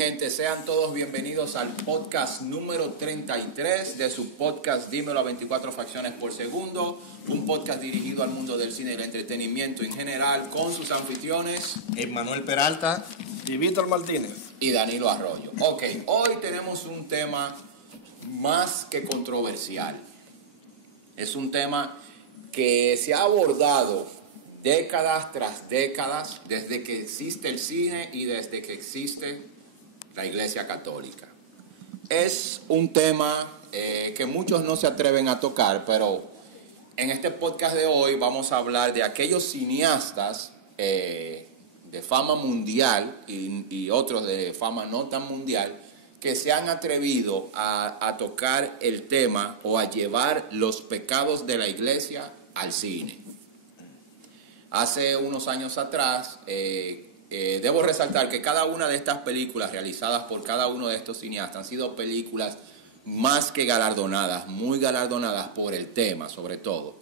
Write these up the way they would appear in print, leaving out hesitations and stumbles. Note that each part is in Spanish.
gente, sean todos bienvenidos al podcast número 33 de su podcast Dímelo a 24 fracciones por segundo, un podcast dirigido al mundo del cine y el entretenimiento en general, con sus anfitriones Emmanuel Peralta y Víctor Martínez y Danilo Arroyo. Ok, hoy tenemos un tema más que controversial. Es un tema que se ha abordado décadas tras décadas, desde que existe el cine y desde que existe la Iglesia Católica. Es un tema que muchos no se atreven a tocar, pero en este podcast de hoy vamos a hablar de aquellos cineastas de fama mundial y otros de fama no tan mundial que se han atrevido a tocar el tema o a llevar los pecados de la Iglesia al cine. Hace unos años atrás, debo resaltar que cada una de estas películas realizadas por cada uno de estos cineastas han sido películas más que galardonadas, muy galardonadas por el tema, sobre todo.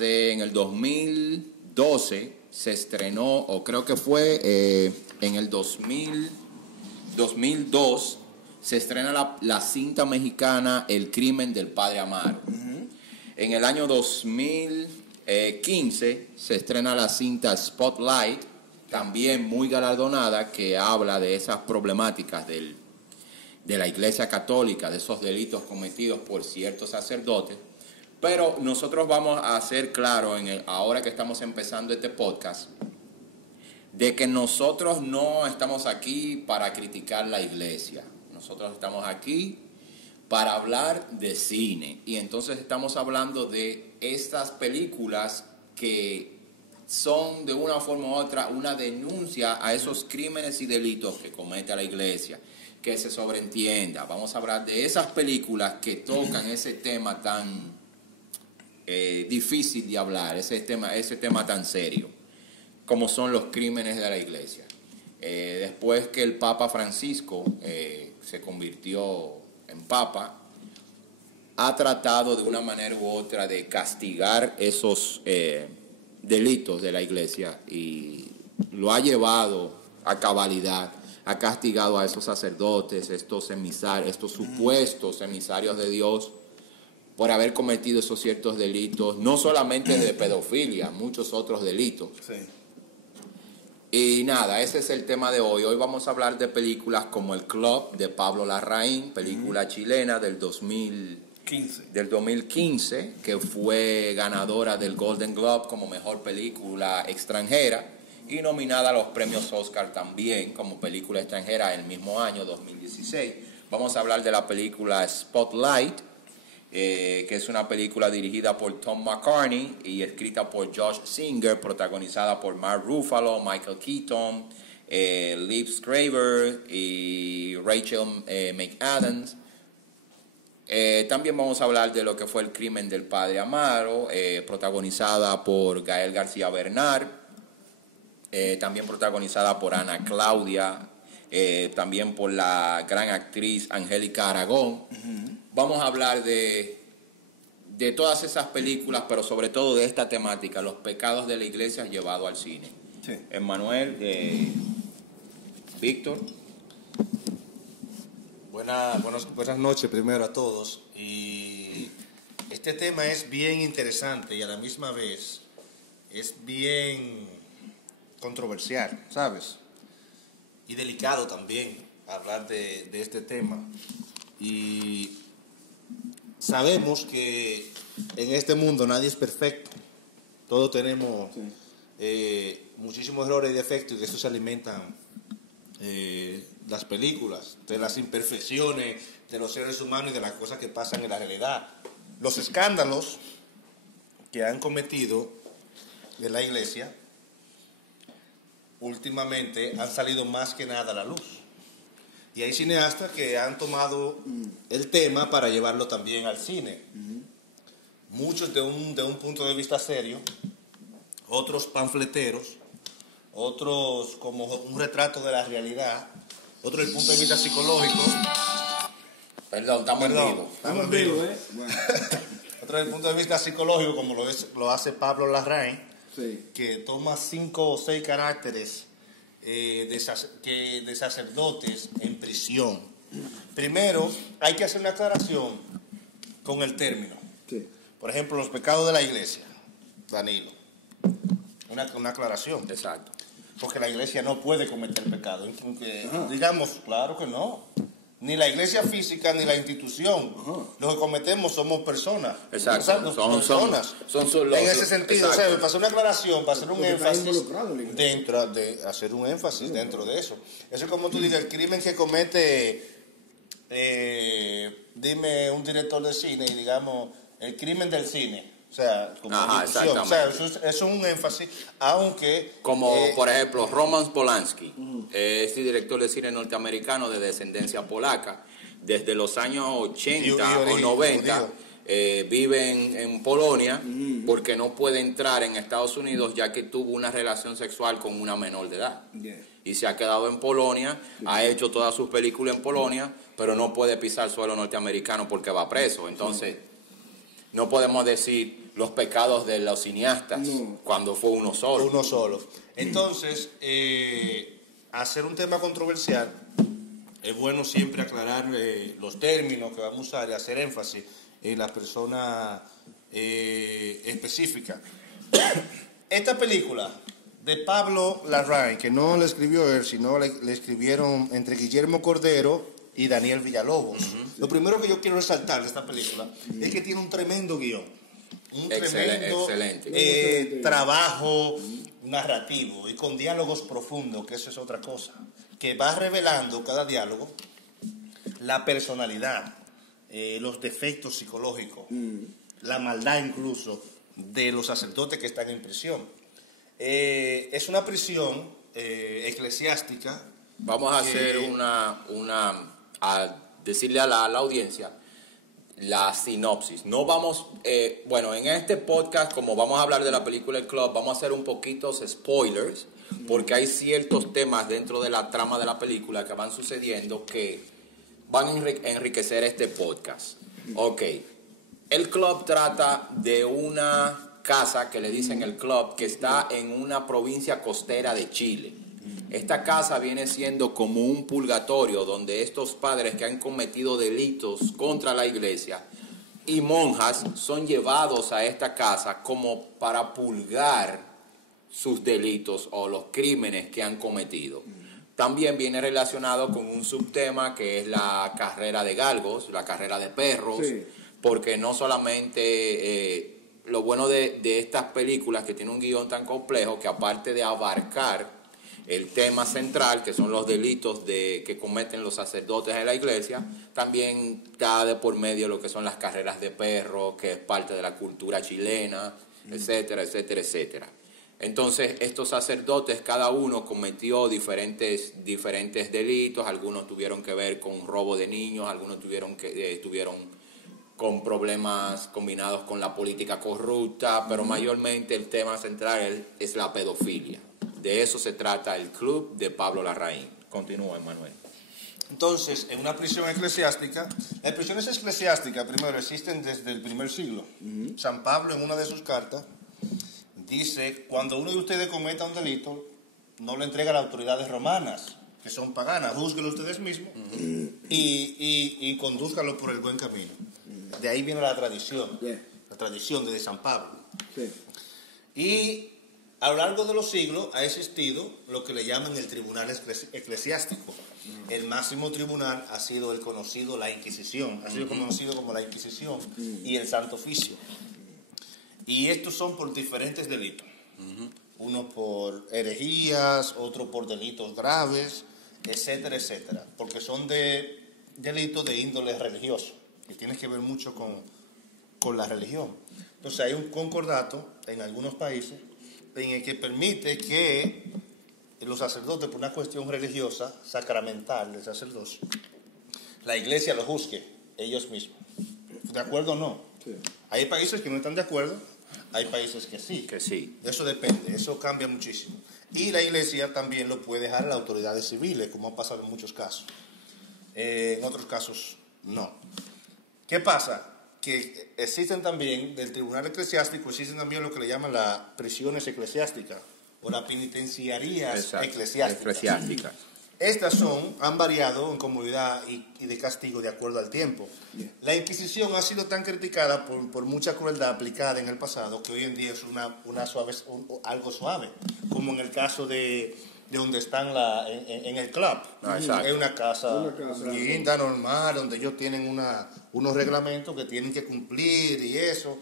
En el 2012 se estrenó, o creo que fue en el 2002, se estrena la cinta mexicana El crimen del padre Amaro. En el año 2015 se estrena la cinta Spotlight, también muy galardonada, que habla de esas problemáticas de la Iglesia Católica, de esos delitos cometidos por ciertos sacerdotes. Pero nosotros vamos a ser claros, ahora que estamos empezando este podcast, de que nosotros no estamos aquí para criticar la Iglesia. Nosotros estamos aquí para hablar de cine. Y entonces estamos hablando de estas películas que son de una forma u otra una denuncia a esos crímenes y delitos que comete la Iglesia, que se sobreentienda. Vamos a hablar de esas películas que tocan ese tema tan difícil de hablar, ese tema tan serio, como son los crímenes de la Iglesia. Después que el Papa Francisco se convirtió en Papa, ha tratado de una manera u otra de castigar esos delitos de la Iglesia y lo ha llevado a cabalidad, ha castigado a esos sacerdotes, estos supuestos emisarios de Dios, por haber cometido esos ciertos delitos, no solamente de pedofilia, muchos otros delitos. Sí. Y nada, ese es el tema de hoy. Hoy vamos a hablar de películas como El Club de Pablo Larraín, película chilena del 2015, que fue ganadora del Golden Globe como mejor película extranjera y nominada a los premios Oscar también como película extranjera el mismo año, 2016. Vamos a hablar de la película Spotlight, que es una película dirigida por Tom McCartney y escrita por Josh Singer, protagonizada por Mark Ruffalo, Michael Keaton, Liv Schreiber y Rachel McAdams. También vamos a hablar de lo que fue El crimen del padre Amaro, protagonizada por Gael García Bernal, también protagonizada por Ana Claudia, también por la gran actriz Angélica Aragón. Vamos a hablar de todas esas películas, pero sobre todo de esta temática, los pecados de la Iglesia llevados al cine. Sí. Emmanuel, Víctor. Buenas noches primero a todos. Y este tema es bien interesante y a la misma vez es bien controversial, ¿sabes? Y delicado también hablar de este tema. Y sabemos que en este mundo nadie es perfecto. Todos tenemos muchísimos errores y defectos, y de eso se alimentan las películas, de las imperfecciones de los seres humanos y de las cosas que pasan en la realidad. Los escándalos que han cometido de la Iglesia últimamente han salido más que nada a la luz. Y hay cineastas que han tomado el tema para llevarlo también al cine. Muchos de un punto de vista serio, otros panfleteros, otros como un retrato de la realidad, otros desde el punto de vista psicológico. Perdón, estamos en vivo. Bueno. Otro desde el punto de vista psicológico, como lo hace Pablo Larraín, Sí. que toma 5 o 6 caracteres de sacerdotes en prisión. Primero, hay que hacer una aclaración con el término. Sí. Por ejemplo, los pecados de la iglesia, Danilo. Una aclaración. Exacto. Porque la iglesia no puede cometer pecado. Digamos, claro que no. Ni la iglesia física ni la institución. Lo que cometemos somos personas. Exacto. Son personas. En ese sentido, o sea, para hacer una aclaración, para hacer un énfasis dentro de eso. Eso es como tú digas, el crimen que comete, dime un director de cine y digamos, el crimen del cine. O sea, como institución. O sea, eso es un énfasis, aunque... Como, por ejemplo, Roman Polanski, es director de cine norteamericano de descendencia polaca. Desde los años 80 o 90 vive en Polonia porque no puede entrar en Estados Unidos ya que tuvo una relación sexual con una menor de edad. Y se ha quedado en Polonia, ha hecho todas sus películas en Polonia, pero no puede pisar suelo norteamericano porque va preso. Entonces, no podemos decir los pecados de los cineastas cuando fue uno solo. Uno solo. Entonces, hacer un tema controversial, es bueno siempre aclarar los términos que vamos a usar y hacer énfasis en la persona específica. Esta película de Pablo Larraín, que no la escribió él, sino le escribieron entre Guillermo Cordero y Daniel Villalobos. Lo primero que yo quiero resaltar de esta película es que tiene un tremendo guión. Un tremendo trabajo narrativo y con diálogos profundos, que eso es otra cosa, que va revelando cada diálogo la personalidad, los defectos psicológicos, la maldad incluso de los sacerdotes que están en prisión. Es una prisión eclesiástica. Vamos a hacer a decirle a la audiencia la sinopsis. No vamos, bueno, en este podcast, como vamos a hablar de la película El Club, vamos a hacer un poquito spoilers, porque hay ciertos temas dentro de la trama de la película que van sucediendo que van a enriquecer este podcast. Ok, El Club trata de una casa que le dicen El Club, que está en una provincia costera de Chile. Esta casa viene siendo como un purgatorio donde estos padres que han cometido delitos contra la iglesia y monjas son llevados a esta casa como para purgar sus delitos o los crímenes que han cometido. También viene relacionado con un subtema que es la carrera de galgos, la carrera de perros, porque no solamente... lo bueno de estas películas que tiene un guión tan complejo que aparte de abarcar el tema central, que son los delitos que cometen los sacerdotes de la iglesia, también está de por medio lo que son las carreras de perros, que es parte de la cultura chilena, etcétera, etcétera, etcétera. Entonces, estos sacerdotes, cada uno cometió diferentes delitos, algunos tuvieron que ver con robo de niños, algunos tuvieron con problemas combinados con la política corrupta, pero mayormente el tema central es la pedofilia. De eso se trata El Club de Pablo Larraín. Continúa, Emanuel. Entonces, en una prisión eclesiástica, las prisiones eclesiásticas primero existen desde el primer siglo. San Pablo en una de sus cartas dice, cuando uno de ustedes cometa un delito, no lo entrega a las autoridades romanas, que son paganas, júzguenlo ustedes mismos y condúzcanlo por el buen camino. De ahí viene la tradición desde San Pablo. Y a lo largo de los siglos ha existido lo que le llaman el tribunal eclesiástico. El máximo tribunal ha sido la Inquisición, ha sido conocido como la Inquisición y el Santo Oficio. Y estos son por diferentes delitos. Uno por herejías, otro por delitos graves, etcétera, etcétera. Porque son de delitos de índole religioso, que tienen que ver mucho con la religión. Entonces hay un concordato en algunos países en el que permite que los sacerdotes, por una cuestión religiosa, sacramental del sacerdocio, la iglesia lo juzgue ellos mismos. ¿De acuerdo o no? Sí. Hay países que no están de acuerdo, hay países que sí. Que sí. Eso depende, eso cambia muchísimo. Y la iglesia también lo puede dejar a las autoridades civiles, como ha pasado en muchos casos. En otros casos, no. ¿Qué pasa? Que existen también, del tribunal eclesiástico, existen también lo que le llaman las prisiones eclesiásticas o las penitenciarías Exacto, eclesiásticas. Estas han variado en comodidad y de castigo de acuerdo al tiempo. La Inquisición ha sido tan criticada por mucha crueldad aplicada en el pasado que hoy en día es algo suave, como en el caso de donde están en el club. Es una casa linda, normal, donde ellos tienen unos reglamentos que tienen que cumplir y eso.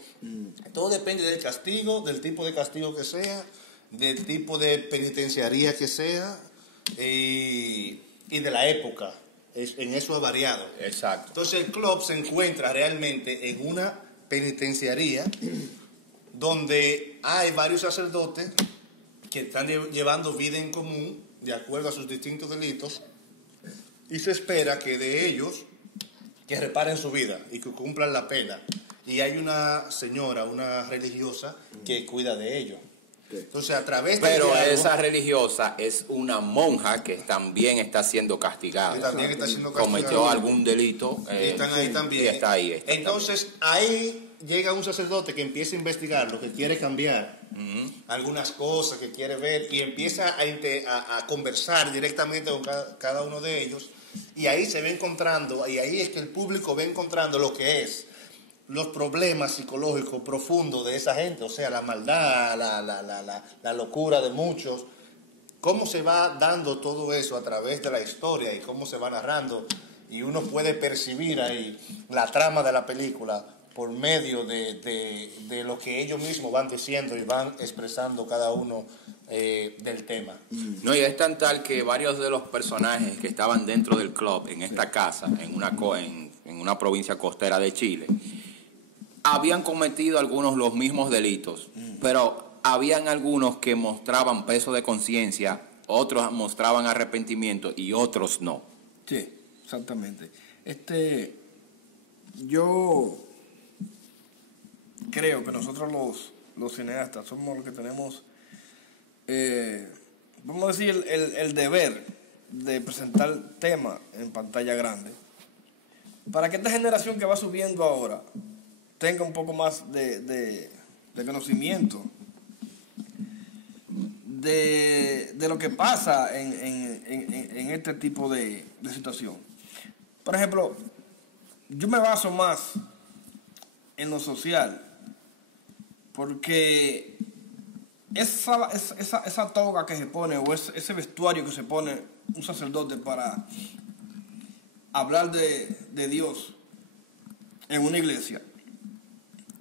Todo depende del castigo, del tipo de castigo que sea, del tipo de penitenciaría que sea. Y de la época, en eso ha variado. Exacto. Entonces el club se encuentra realmente en una penitenciaría donde hay varios sacerdotes que están llevando vida en común de acuerdo a sus distintos delitos y se espera que de ellos que reparen su vida y que cumplan la pena. Y hay una señora, una religiosa que cuida de ellos. Entonces, a través de esa religiosa es una monja que también está siendo castigada. Cometió algún delito. Y están ahí también. Y está ahí. Entonces, ahí llega un sacerdote que empieza a investigar lo que quiere cambiar, algunas cosas que quiere ver, y empieza a conversar directamente con cada uno de ellos. Y ahí se ve encontrando, y ahí es que el público ve encontrando lo que es los problemas psicológicos profundos de esa gente, o sea, la maldad, la locura de muchos, cómo se va dando todo eso a través de la historia y cómo se va narrando, y uno puede percibir ahí la trama de la película por medio de lo que ellos mismos van diciendo y van expresando cada uno del tema. No, y es tan tal que varios de los personajes que estaban dentro del club, en esta casa, en una provincia costera de Chile, habían cometido algunos los mismos delitos, pero habían algunos que mostraban peso de conciencia, otros mostraban arrepentimiento y otros no. Sí, exactamente. Yo creo que nosotros los cineastas somos los que tenemos, vamos a decir, el deber de presentar temas en pantalla grande, para que esta generación que va subiendo ahora tenga un poco más de conocimiento de lo que pasa en este tipo de situación. Por ejemplo, yo me baso más en lo social, porque esa toga que se pone o ese vestuario que se pone un sacerdote para hablar de Dios en una iglesia,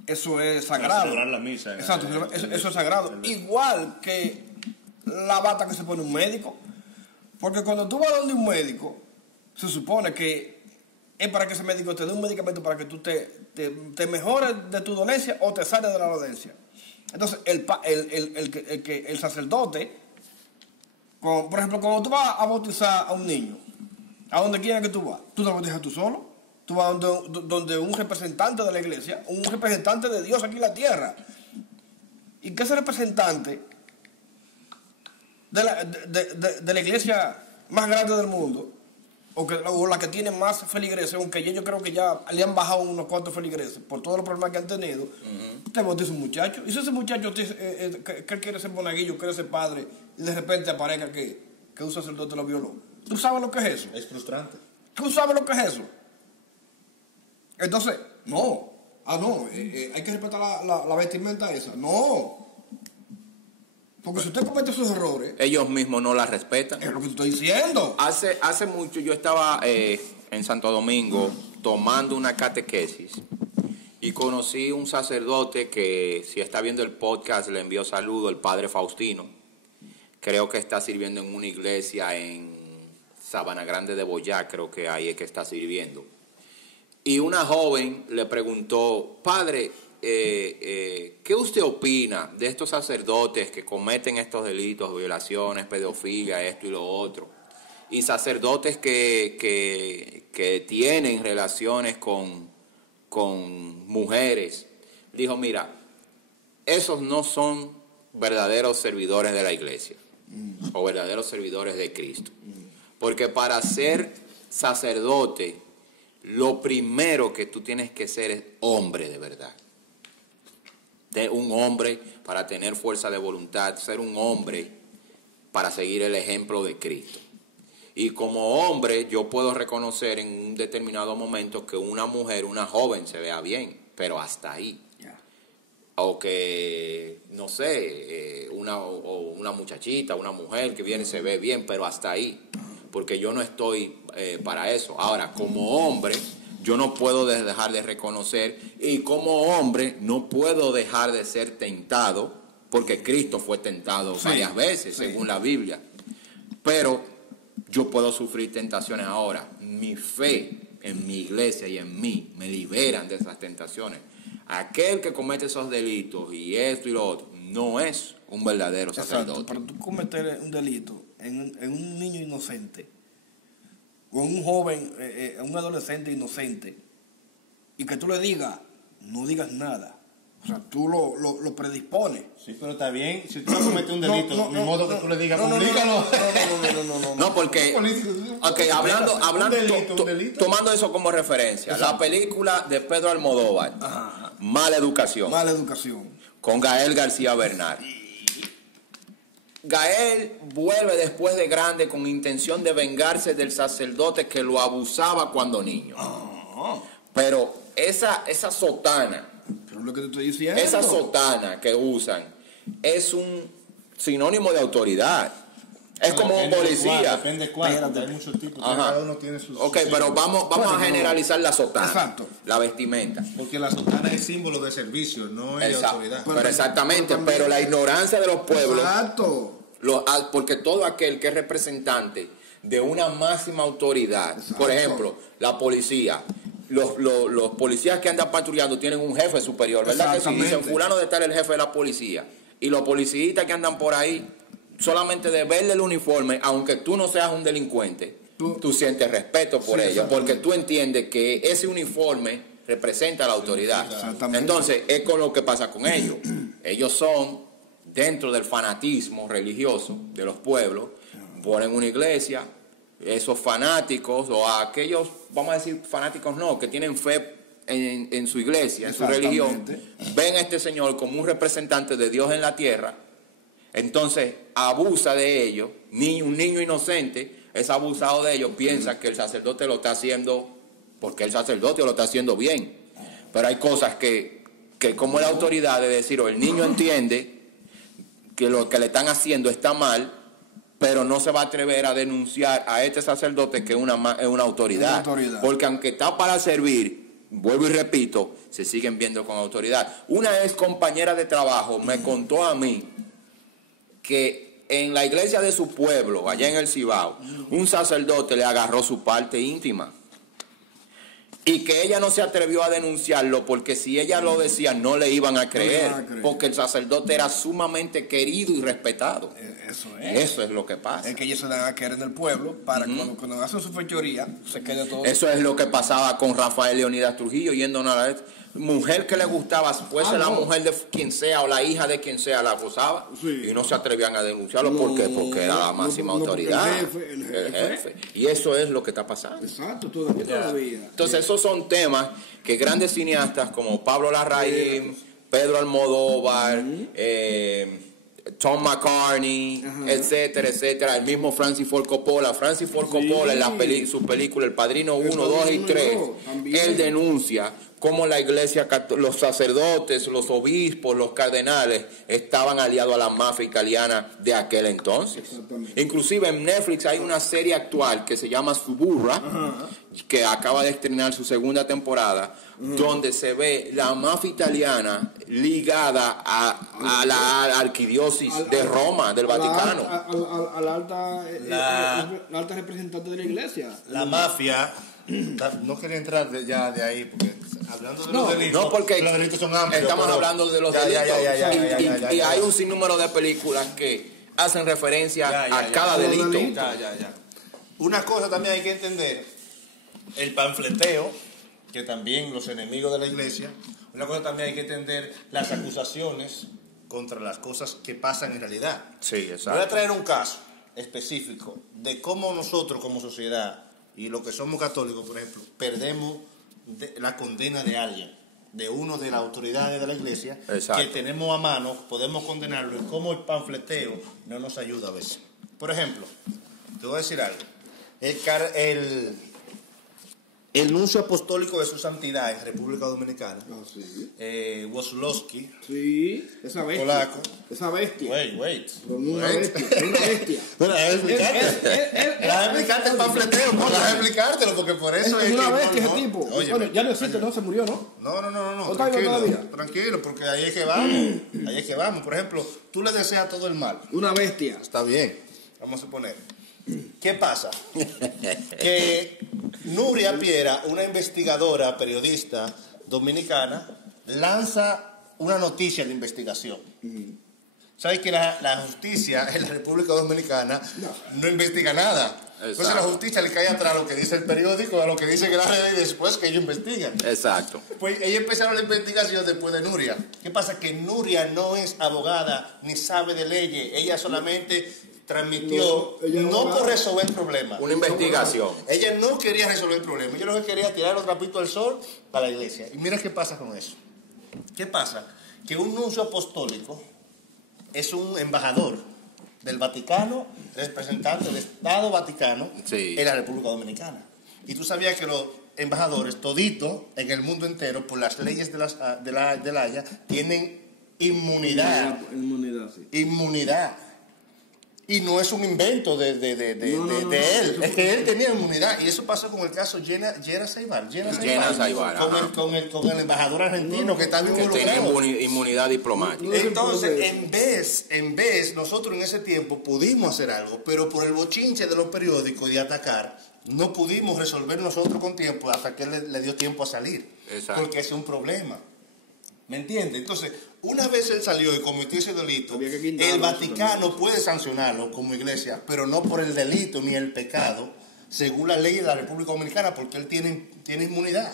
eso es sagrado. Celebrar la misa. Exacto, eso es sagrado. Igual que la bata que se pone un médico. Porque cuando tú vas donde un médico, se supone que es para que ese médico te dé un medicamento para que tú te mejores de tu dolencia o te sales de la dolencia. Entonces, el sacerdote, por ejemplo, cuando tú vas a bautizar a un niño, a donde quiera que tú vas, tú te bautizas tú solo. Tú vas donde un representante de la iglesia, un representante de Dios aquí en la tierra. Y que ese representante de la iglesia más grande del mundo, o la que tiene más feligreses, aunque yo creo que ya le han bajado unos cuantos feligreses por todos los problemas que han tenido, te bautiza un muchacho. Y si ese muchacho que él quiere ser monaguillo, quiere ser padre, y de repente aparezca que un sacerdote lo violó. ¿Tú sabes lo que es eso? Es frustrante. ¿Tú sabes lo que es eso? Entonces, no. Hay que respetar la vestimenta esa. No. Porque si usted comete esos errores, ellos mismos no la respetan. Es lo que te estoy diciendo. Hace mucho yo estaba en Santo Domingo tomando una catequesis y conocí un sacerdote que, si está viendo el podcast, le envió saludo, el padre Faustino. Creo que está sirviendo en una iglesia en Sabana Grande de Boyá, creo que ahí es que está sirviendo. Y una joven le preguntó: padre, ¿qué usted opina de estos sacerdotes que cometen estos delitos, violaciones, pedofilia, esto y lo otro? Y sacerdotes que tienen relaciones con mujeres. Dijo: mira, esos no son verdaderos servidores de la iglesia o verdaderos servidores de Cristo. Porque para ser sacerdote, lo primero que tú tienes que ser es hombre de verdad. un hombre para tener fuerza de voluntad, ser un hombre para seguir el ejemplo de Cristo. Y como hombre yo puedo reconocer en un determinado momento que una mujer, una joven se vea bien, pero hasta ahí. O que, no sé, una muchachita, una mujer que viene y se ve bien, pero hasta ahí. Porque yo no estoy para eso. Ahora, como hombre, yo no puedo dejar de reconocer, y como hombre no puedo dejar de ser tentado, porque Cristo fue tentado varias veces, según la Biblia. Pero yo puedo sufrir tentaciones ahora. Mi fe en mi iglesia y en mí me liberan de esas tentaciones. Aquel que comete esos delitos y esto y lo otro no es un verdadero sacerdote. Exacto, pero tú cometer un delito en un niño inocente o en un joven, un adolescente inocente, y que tú le digas, no digas nada. O sea, tú lo predispones. Sí, pero está bien. Si tú no cometes un delito, de modo que tú le digas, publícalo. No, porque, okay, tomando eso como referencia, la película de Pedro Almodóvar, Mala Educación. Mala Educación. Con Gael García Bernal. Gael vuelve después de grande con intención de vengarse del sacerdote que lo abusaba cuando niño. Pero esa sotana, pero lo que te estoy diciendo, esa sotana que usan es un sinónimo de autoridad. Es como un policía. Depende de cuál, porque hay muchos tipos. Cada uno tiene sus... Ok, pero vamos a generalizar la sotana. Exacto. La vestimenta. Porque la sotana es símbolo de servicio, no es de autoridad. Pero exactamente, pero la ignorancia de los pueblos. Exacto. Porque todo aquel que es representante de una máxima autoridad, por ejemplo, la policía, los policías que andan patrullando tienen un jefe superior, ¿verdad? Que si dicen fulano de tal el jefe de la policía, y los policías que andan por ahí, solamente de verle el uniforme, aunque tú no seas un delincuente, tú sientes respeto por ellos, porque tú entiendes que ese uniforme representa la autoridad. Entonces, es con lo que pasa con ellos. Ellos son, dentro del fanatismo religioso de los pueblos, ponen una iglesia, esos fanáticos, o aquellos, vamos a decir fanáticos no, que tienen fe en su iglesia, en su religión, ven a este señor como un representante de Dios en la tierra. Entonces abusa de ellos. Un niño inocente es abusado de ellos, piensa que el sacerdote lo está haciendo porque el sacerdote lo está haciendo bien, pero hay cosas que como la autoridad de decir, o el niño entiende que lo que le están haciendo está mal, pero no se va a atrever a denunciar a este sacerdote que es una autoridad, porque aunque está para servir, vuelvo y repito, se siguen viendo con autoridad. Una ex compañera de trabajo me contó a mí que en la iglesia de su pueblo, allá en el Cibao, un sacerdote le agarró su parte íntima y que ella no se atrevió a denunciarlo porque si ella lo decía no le iban a creer, porque el sacerdote era sumamente querido y respetado. Eso es lo que pasa. Es que ellos se dan a querer en el pueblo para cuando hacen su fechoría se quede todo. Eso es lo que pasaba con Rafael Leonidas Trujillo yendo a la mujer que le gustaba, fuese la mujer de quien sea o la hija de quien sea, la acusaba y no se atrevían a denunciarlo. ¿Por qué? Porque era la máxima autoridad, el jefe. Y eso es lo que está pasando. Exacto, todavía. Entonces esos son temas que grandes cineastas como Pablo Larraín, Pedro Almodóvar, Tom McCartney, etcétera, etcétera, el mismo Francis Ford Coppola. Francis Ford Coppola en su película El Padrino 1, 2 y 3, él denuncia cómo la iglesia, los sacerdotes, los obispos, los cardenales estaban aliados a la mafia italiana de aquel entonces. Inclusive en Netflix hay una serie actual que se llama Suburra, que acaba de estrenar su segunda temporada, donde se ve la mafia italiana ligada a la arquidiócesis de Roma, del Vaticano. A la alta representante de la iglesia. La mafia, no quería entrar ya de ahí, porque hablando de los delitos, no, porque los delitos son amplios. Estamos hablando de los delitos. Y hay un sinnúmero de películas que hacen referencia a cada delito. Una cosa también hay que entender, el panfleteo, que también los enemigos de la iglesia. Una cosa también hay que entender, las acusaciones contra las cosas que pasan en realidad. Sí, exacto. Voy a traer un caso específico de cómo nosotros como sociedad y los que somos católicos, por ejemplo, perdemos la condena de alguien. de uno de las autoridades de la iglesia, Exacto. que tenemos a mano, podemos condenarlo, y cómo el panfleteo no nos ayuda a veces. Por ejemplo, te voy a decir algo. El nuncio apostólico de su santidad en República Dominicana, Woslowski, Sí, esa bestia. polaco. Esa bestia. Wait. Una bestia. Una bestia. Bueno, déjame explicarte. Déjame explicarte el panfleteo, déjame explicártelo, porque por eso Es una que bestia ese no. tipo. Oye, Bueno, ya no existe, no se murió, ¿no? No, ¿Está vivo todavía? tranquilo, porque ahí es que vamos, Por ejemplo, tú le deseas todo el mal. Una bestia. Está bien, vamos a suponer. ¿Qué pasa? Que Nuria Piera, una investigadora, periodista dominicana, lanza una noticia de investigación. ¿Sabes que la justicia en la República Dominicana no investiga nada? Entonces Exacto. la justicia le cae atrás a lo que dice el periódico, a lo que dice que la red y después que ellos investigan. Exacto. Pues ellos empezaron la investigación después de Nuria. ¿Qué pasa? Que Nuria no es abogada ni sabe de leyes. Ella solamente transmitió, no por resolver problemas. Una investigación. Ella no quería resolver problemas. Ella lo que quería tirar los trapitos al sol para la iglesia. Y mira qué pasa con eso. ¿Qué pasa? Que un nuncio apostólico es un embajador del Vaticano, representante del Estado Vaticano Sí. en la República Dominicana. Y tú sabías que los embajadores, todito en el mundo entero, por las leyes de la Haya, tienen inmunidad. Inmunidad, sí. Inmunidad. Y no es un invento de él, es que él tenía inmunidad. Y eso pasó con el caso Yera Saibal. Yera Saibal, ajá. con el embajador argentino que está bien Que tiene involucrado. inmunidad diplomática. Entonces, en vez, nosotros en ese tiempo pudimos hacer algo, pero por el bochinche de los periódicos de atacar, no pudimos resolver nosotros con tiempo hasta que él le dio tiempo a salir. Exacto. Porque es un problema. ¿Me entiendes? Entonces, una vez él salió y cometió ese delito, Había que quitarlo, el Vaticano puede sancionarlo como iglesia, pero no por el delito ni el pecado, según la ley de la República Dominicana, porque él tiene inmunidad.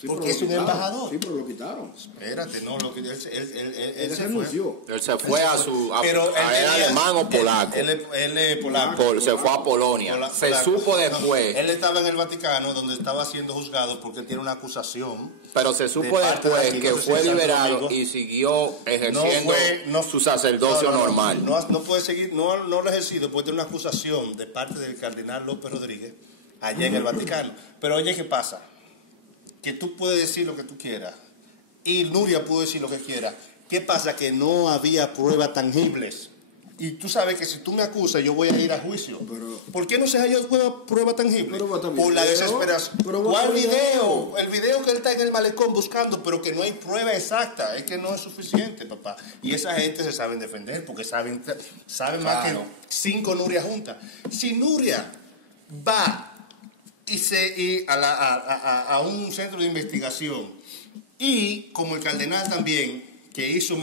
Sí, porque pero es un lo quitaron. embajador. Sí, pero lo quitaron. Espérate, no, lo que él Él se fue. renunció. Él se fue a su... Pero ¿Era alemán o polaco? Él es polaco. Se fue a Polonia. Se Polaco. supo No, después. él estaba en el Vaticano, donde estaba siendo juzgado porque tiene una acusación. Pero se supo de parte de después aquí, que no sé si fue en Santo liberado Domingo. y siguió ejerciendo su sacerdocio normal. No puede seguir, no lo ha ejercido, porque tiene una acusación de parte del cardenal López Rodríguez allá en el Vaticano. Pero oye, ¿qué pasa? Que tú puedes decir lo que tú quieras y Nuria pudo decir lo que quiera. ¿Qué pasa? Que no había pruebas tangibles. Y tú sabes que si tú me acusas, yo voy a ir a juicio. Pero- ¿Por qué no se halló prueba tangible? Pero bota Por la video. desesperación. Pero bota ¿Cuál video. video? El video que él está en el malecón buscando, pero que no hay prueba exacta. Es que no es suficiente, papá. Y esa gente se saben defender porque saben más que Claro. 5 Nurias juntas. Si Nuria va a un centro de investigación y como el cardenal también, que hizo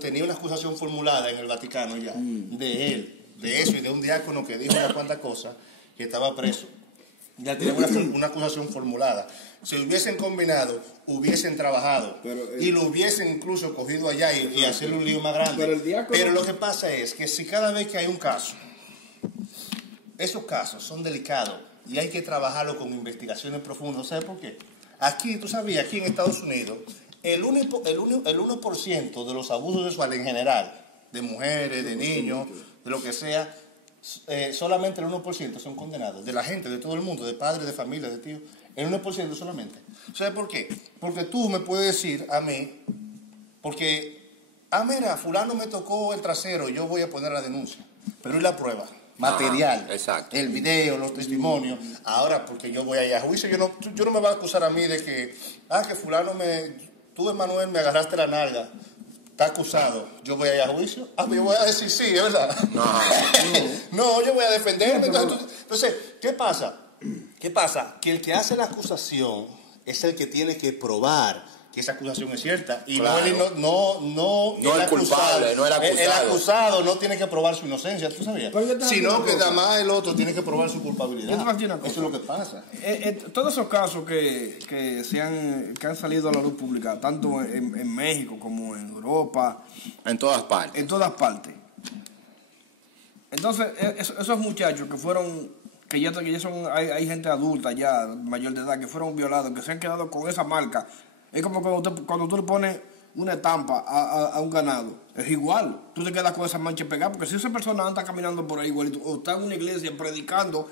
tenía una acusación formulada en el Vaticano ya, de él, de eso y de un diácono que dijo unas cuantas cosas, que estaba preso. Ya tenía una acusación formulada. Si hubiesen combinado, hubiesen trabajado y lo hubiesen incluso cogido allá y hacerle un lío más grande. Pero el diácono- Pero lo que pasa es que si cada vez que hay un caso, esos casos son delicados y hay que trabajarlo con investigaciones profundas. ¿Sabes por qué? Aquí, tú sabías, aquí en Estados Unidos, el 1% de los abusos sexuales en general, de mujeres, de niños, de lo que sea, solamente el 1% son condenados. De la gente, de todo el mundo, de padres, de familia, de tíos. El 1% solamente. ¿Sabes por qué? Porque tú me puedes decir a mí, mira, fulano me tocó el trasero, yo voy a poner la denuncia. Pero ¿y la prueba? Material, Ajá, exacto. el video, los testimonios. Ahora, porque yo voy allá a juicio, yo no me va a acusar a mí de que, que fulano tú, Emanuel, me agarraste la nalga, está acusado, yo voy allá a juicio. Pues yo voy a decir sí, es verdad. No, yo voy a defenderme. Entonces, ¿qué pasa? Que el que hace la acusación es el que tiene que probar que esa acusación es cierta y Claro. no el culpable, no el acusado. El acusado no tiene que probar su inocencia, ¿tú sabías? Pero yo te Sino digo que una cosa. además el otro tiene que probar su Yo culpabilidad. te voy a decir una Eso cosa. es lo que pasa. Todos esos casos que han salido a la luz pública, tanto en México como en Europa, En todas partes. en todas partes. Entonces, esos muchachos que fueron, que ya son, hay gente adulta ya, mayor de edad, que fueron violados, que se han quedado con esa marca Es como cuando tú le pones una estampa a un ganado. Es igual. Tú te quedas con esa mancha pegada. Porque si esa persona anda caminando por ahí igualito, o está en una iglesia predicando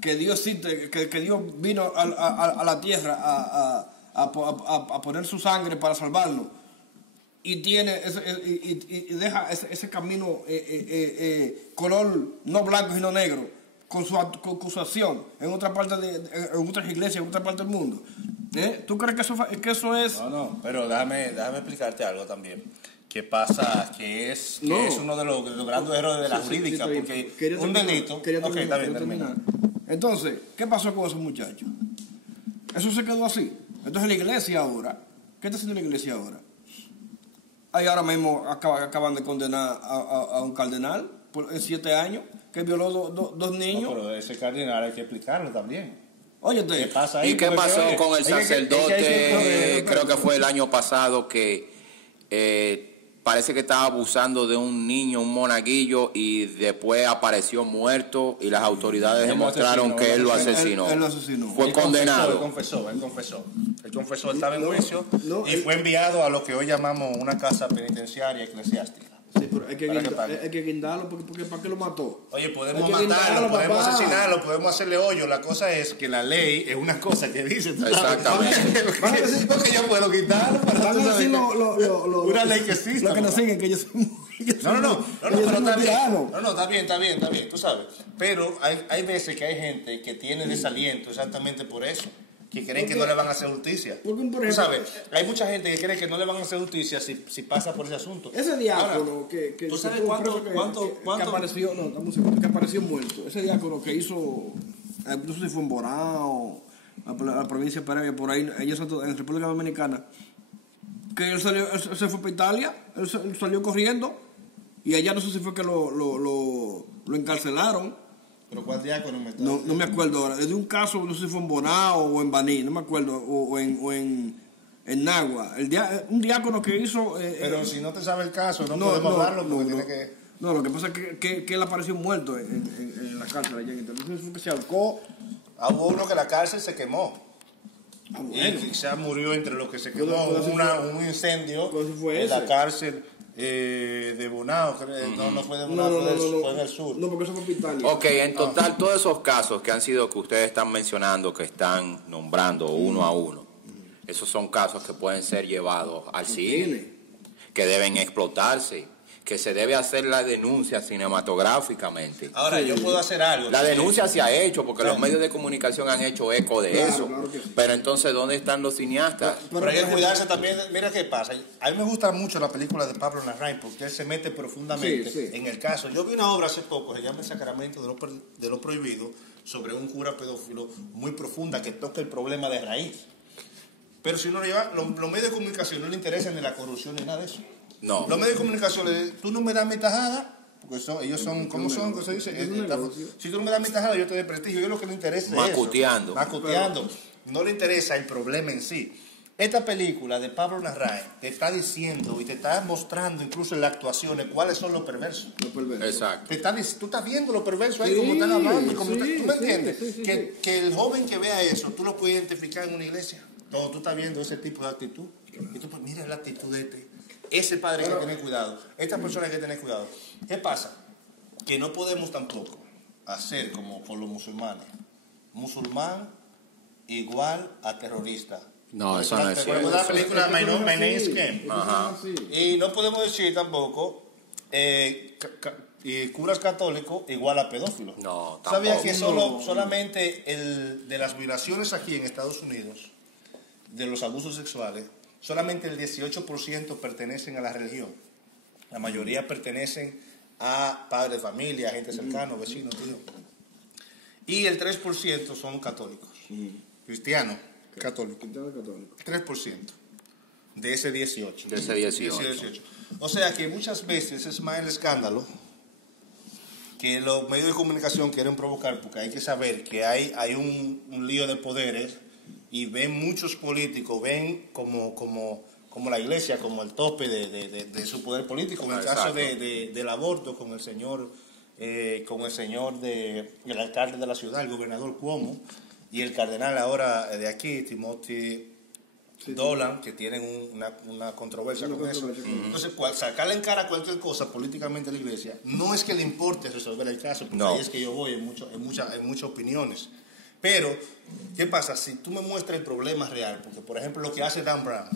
que Dios existe, que Dios vino a la tierra a poner su sangre para salvarnos, y tiene y deja ese camino color no blanco sino negro con su acción en otra parte en otras iglesias, en otra parte del mundo. ¿Tú crees que eso es? No, pero déjame explicarte algo también. ¿Qué pasa? Que es uno de los grandes errores de la jurídica, porque un delito... Ok, está bien, termina. Entonces, ¿qué pasó con esos muchachos? Eso se quedó así. Entonces la iglesia ahora, ¿qué está haciendo la iglesia ahora? Ahí ahora mismo acaban de condenar a un cardenal en 7 años que violó dos niños. No, pero ese cardenal hay que explicarlo también. Óyete. ¿Qué pasa ahí? ¿Y qué pasó con el sacerdote? Creo que fue el año pasado que parece que estaba abusando de un niño, un monaguillo, y después apareció muerto y las autoridades demostraron que él lo asesinó. Él lo asesinó. Fue condenado. Él confesó. Él confesó, estaba en juicio y fue enviado a lo que hoy llamamos una casa penitenciaria eclesiástica. Sí, pero hay que guindarlo porque ¿para qué lo mató? Oye, podemos matarlo, podemos asesinarlo, podemos hacerle hoyo. La cosa es que la ley es una cosa que dice. Exactamente. Porque yo puedo quitarlo para una ley que existe. Lo que nos siguen, que ellos No, está bien, tú sabes. Pero hay veces que hay gente que tiene desaliento exactamente por eso. Que creen que no le van a hacer justicia. Porque, por ejemplo, tú sabes, hay mucha gente que cree que no le van a hacer justicia si pasa por ese asunto. Ese diácono ahora, que ¿tú sabes cuánto que apareció muerto? Ese diácono que hizo, no sé si fue en Bonao, la provincia de Peravia, por ahí, ellos en República Dominicana, que él se fue para Italia, él salió corriendo, y allá no sé si fue que lo encarcelaron. ¿Pero cuál diácono me está diciendo? No me acuerdo ahora. Es de un caso, no sé si fue en Bonao o en Baní, no me acuerdo, o en Nagua. Un diácono que hizo... pero si no te sabe el caso, no podemos hablarlo porque tiene que... No, lo que pasa es que él apareció muerto en la cárcel allá en Italia. Entonces fue que se ahorcó. Hubo uno que la cárcel se quemó. Bueno. Y quizás murió entre los que se quemó. Un incendio en la cárcel de Bonao. No fue de Bonao, fue en el sur. No, porque eso fue Italia. Ok, en total, todos esos casos que han sido, que ustedes están mencionando, que están nombrando uno a uno, esos son casos que pueden ser llevados al cine, que deben explotarse, que se debe hacer la denuncia cinematográficamente. Ahora, yo puedo hacer algo. La denuncia se ha hecho porque los medios de comunicación han hecho eco de eso. Claro que sí. Pero entonces, ¿dónde están los cineastas? Pero hay que cuidarse también. Mira qué pasa. A mí me gusta mucho la película de Pablo Larraín porque él se mete profundamente en el caso. Yo vi una obra hace poco, se llama El Sacramento de lo Prohibido, sobre un cura pedófilo muy profunda que toca el problema de raíz. Pero si uno lo lleva, los medios de comunicación no le interesan ni la corrupción ni nada de eso. No. Los medios de comunicación, tú no me das mi tajada, porque ellos son, ¿cómo son? ¿Cómo se dice? Si tú no me das mi tajada, yo te doy prestigio. Yo lo que le interesa es Macuteando. No le interesa el problema en sí. Esta película de Pablo Larraín te está diciendo y te está mostrando incluso en las actuaciones cuáles son los perversos. Exacto. Tú estás viendo los perversos ahí como están hablando. ¿Tú me entiendes? Que el joven que vea eso, tú lo puedes identificar en una iglesia. Todo, tú estás viendo ese tipo de actitud. Y tú, pues, mira la actitud de este. Ese padre hay que tener cuidado. Esta persona hay que tener cuidado. ¿Qué pasa? Que no podemos tampoco hacer como con los musulmanes. Musulmán igual a terrorista. No, eso no es cierto. La película My Name is Ken. Y no podemos decir tampoco y curas católicos igual a pedófilos. No, tampoco. ¿Sabías que solamente de las violaciones aquí en Estados Unidos, de los abusos sexuales, solamente el 18% pertenecen a la religión? La mayoría pertenecen a padres de familia, gente cercana, vecinos, tíos. Y el 3% son católicos, cristianos católicos. 3% de ese 18%. De ese 18. O sea que muchas veces es más el escándalo que los medios de comunicación quieren provocar, porque hay que saber que hay un lío de poderes y ven muchos políticos, ven como la iglesia, como el tope de su poder político. En el caso del aborto, con el señor el alcalde de la ciudad, el gobernador Cuomo, y el cardenal ahora de aquí, Timothy Dolan, que tienen una controversia con eso. Entonces, sacarle en cara cualquier cosa políticamente a la iglesia, no es que le importe resolver el caso, porque ahí es que yo voy en muchas opiniones. Pero, ¿qué pasa? Si tú me muestras el problema real, porque por ejemplo lo que hace Dan Brown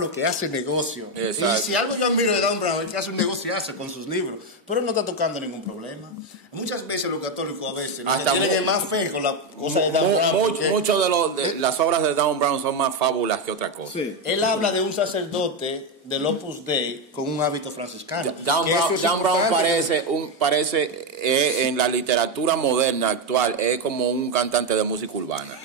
lo que hace negocio. Exacto. Y si algo yo admiro de Dan Brown es que hace un negocio con sus libros, pero él no está tocando ningún problema. Muchas veces los católicos a veces tienen más fe con la cosa de Dan Brown. Muchas de las obras de Dan Brown son más fábulas que otra cosa. Sí. Él habla de un sacerdote del Opus Dei con un hábito franciscano. Dan Brown parece en la literatura moderna actual es como un cantante de música urbana.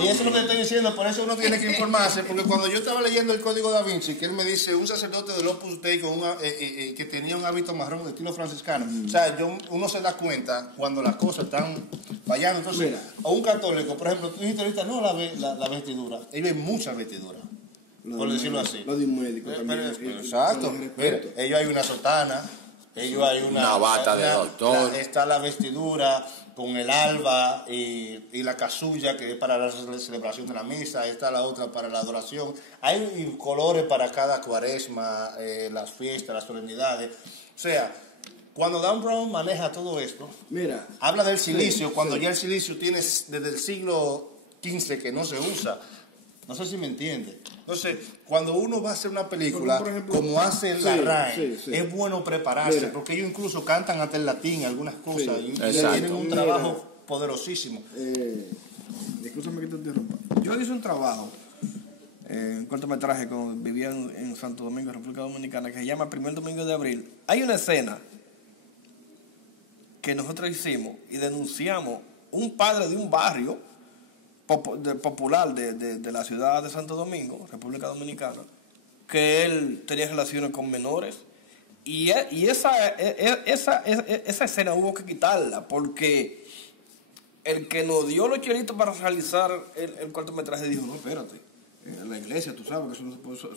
Y eso es lo que estoy diciendo, por eso uno tiene que informarse, porque cuando yo estaba leyendo el Código Da Vinci, que él me dice un sacerdote del Opus Dei que tenía un hábito marrón de estilo franciscano, o sea, uno se da cuenta cuando las cosas están fallando. Entonces, a un católico, por ejemplo, tú dijiste ahorita, no la vestidura, ellos ven mucha vestidura. Por decirlo así. Lo de un médico también. Exacto. Mira, ellos hay una sotana, ellos hay una bata de doctor. Está la vestidura con el alba y la casulla, que es para la celebración de la misa. Está la otra para la adoración. Hay colores para cada cuaresma, las fiestas, las solemnidades. O sea, cuando Dan Brown maneja todo esto, mira, habla del silicio, cuando ya el silicio tiene desde el siglo XV que no se usa. No sé si me entiende. Entonces, cuando uno va a hacer una película, por ejemplo, como hace la RAE, es bueno prepararse, porque ellos incluso cantan hasta el latín algunas cosas, y tienen un trabajo poderosísimo. Discúlpame que te interrumpa. Yo hice un trabajo, un cortometraje cuando vivía en Santo Domingo, República Dominicana, que se llama Primer Domingo de Abril. Hay una escena que nosotros hicimos y denunciamos un padre de un barrio popular de la ciudad de Santo Domingo, República Dominicana, que él tenía relaciones con menores y esa escena hubo que quitarla porque el que nos dio los chelitos para realizar el cortometraje dijo, no, espérate, en la iglesia tú sabes que eso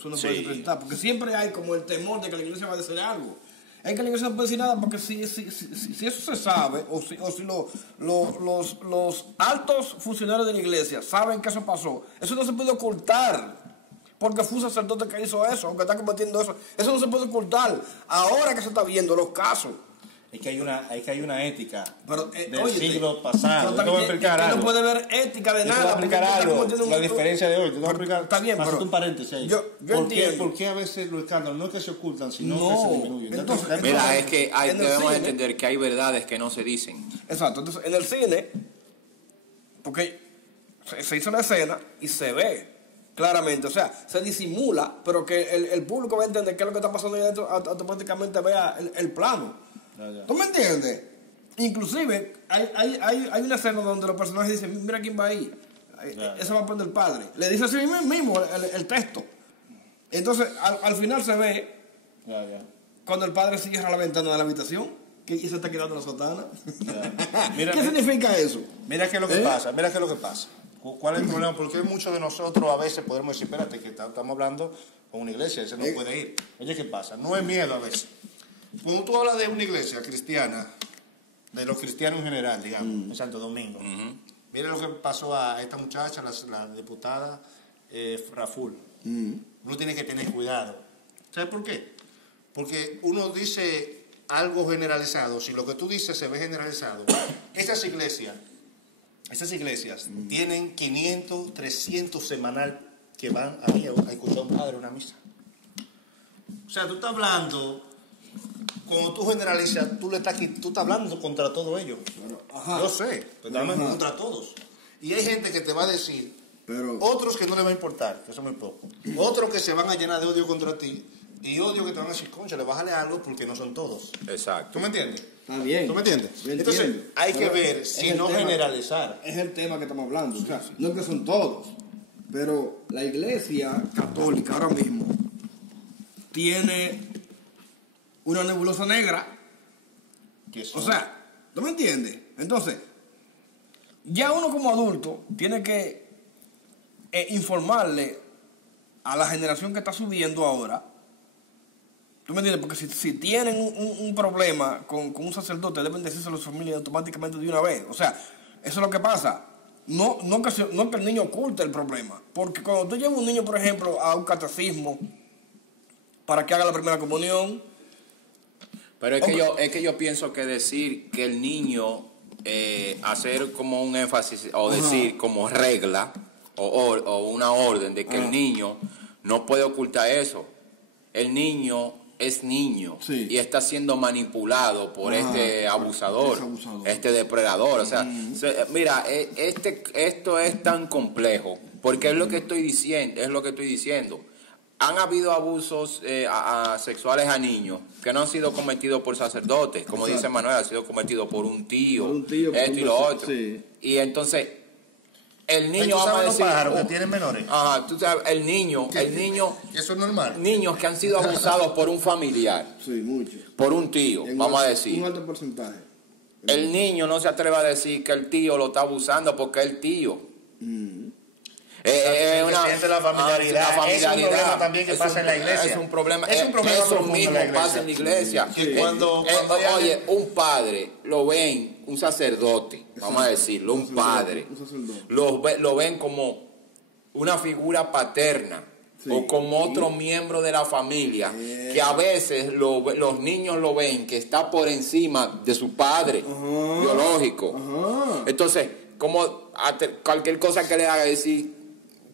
no puede presentar, porque siempre hay como el temor de que la iglesia va a decir algo. Es que la iglesia no puede decir nada porque si eso se sabe, o si los altos funcionarios de la iglesia saben que eso pasó, eso no se puede ocultar. Porque fue un sacerdote que hizo eso, o que está cometiendo eso. Eso no se puede ocultar. Ahora que se está viendo los casos. Es que hay una ética del siglo pasado. Pero no puede haber ética de nada. Te voy a explicar algo, la diferencia de hoy. Te voy a explicar. Está bien, pero un paréntesis ahí. Yo entiendo. ¿Por qué a veces los escándalos no es que se ocultan, sino que se disminuyen? Entonces, mira, es que debemos entender que hay verdades que no se dicen. Exacto. Entonces, en el cine, porque se hizo una escena y se ve claramente, o sea, se disimula, pero que el público va a entender qué es lo que está pasando ahí adentro, automáticamente vea el plano. ¿Tú me entiendes? Inclusive hay una escena donde los personajes dicen, mira quién va ahí, ese va a poner el padre, le dice así mismo el texto. Entonces al final se ve cuando el padre cierra la ventana de la habitación y se está quedando la sotana. ¿Qué significa eso? Mira qué es lo que pasa, ¿cuál es el problema? Porque muchos de nosotros a veces podemos decir, espérate, que estamos hablando con una iglesia, ese no puede ir. Oye, ¿qué pasa? No es miedo a veces. Cuando tú hablas de una iglesia cristiana, de los cristianos en general, digamos, en Santo Domingo, mira lo que pasó a esta muchacha, la diputada Raful. Uno tiene que tener cuidado. ¿Sabes por qué? Porque uno dice algo generalizado, si lo que tú dices se ve generalizado, esas iglesias tienen 500, 300 semanal que van ahí a escuchar a un padre una misa. O sea, tú estás hablando, cuando tú generalizas, tú estás hablando contra todo ello. Yo sé, tú estás hablando contra todos. Y hay gente que te va a decir, otros que no les va a importar, que eso es muy poco. Otros que se van a llenar de odio contra ti, y odio que te van a decir, concha, le bájale algo porque no son todos. Exacto. ¿Tú me entiendes? Está bien. ¿Tú me entiendes? Entonces, hay que ver si no generalizar. Es el tema que estamos hablando. O sea, no es que son todos, pero la iglesia católica ahora mismo tiene una nebulosa negra. O sea, ¿tú me entiendes? Entonces, ya uno como adulto tiene que informarle a la generación que está subiendo ahora. ¿Tú me entiendes? Porque si tienen un problema con un sacerdote, deben decírselo a su familia automáticamente de una vez. O sea, eso es lo que pasa. no que el niño oculte el problema. Porque cuando tú llevas un niño, por ejemplo, a un catecismo para que haga la primera comunión. Pero es que yo pienso que decir que el niño, hacer como un énfasis o decir como regla o una orden de que el niño no puede ocultar eso. El niño es niño y está siendo manipulado por este abusador, este depredador. O sea, mira, esto es tan complejo porque es lo que estoy diciendo, Han habido abusos sexuales a niños que no han sido cometidos por sacerdotes, como dice Manuel, ha sido cometido por un tío, esto y lo otro. Sí. Y entonces el niño, vamos a decir, los pájaros que tienen menores. Ajá, tú sabes, el niño, eso es normal. Niños que han sido abusados por un familiar, mucho, por un tío, vamos a decir. Un alto porcentaje. El niño no se atreve a decir que el tío lo está abusando porque es el tío. La familiaridad es un problema también que pasa en la iglesia. Es un problema eso mismo pasa en la iglesia. Oye, un padre lo ven, un sacerdote, vamos a decirlo, un padre, lo ven como una figura paterna o como otro miembro de la familia, que a veces los niños lo ven que está por encima de su padre biológico. Entonces, como cualquier cosa que le haga decir,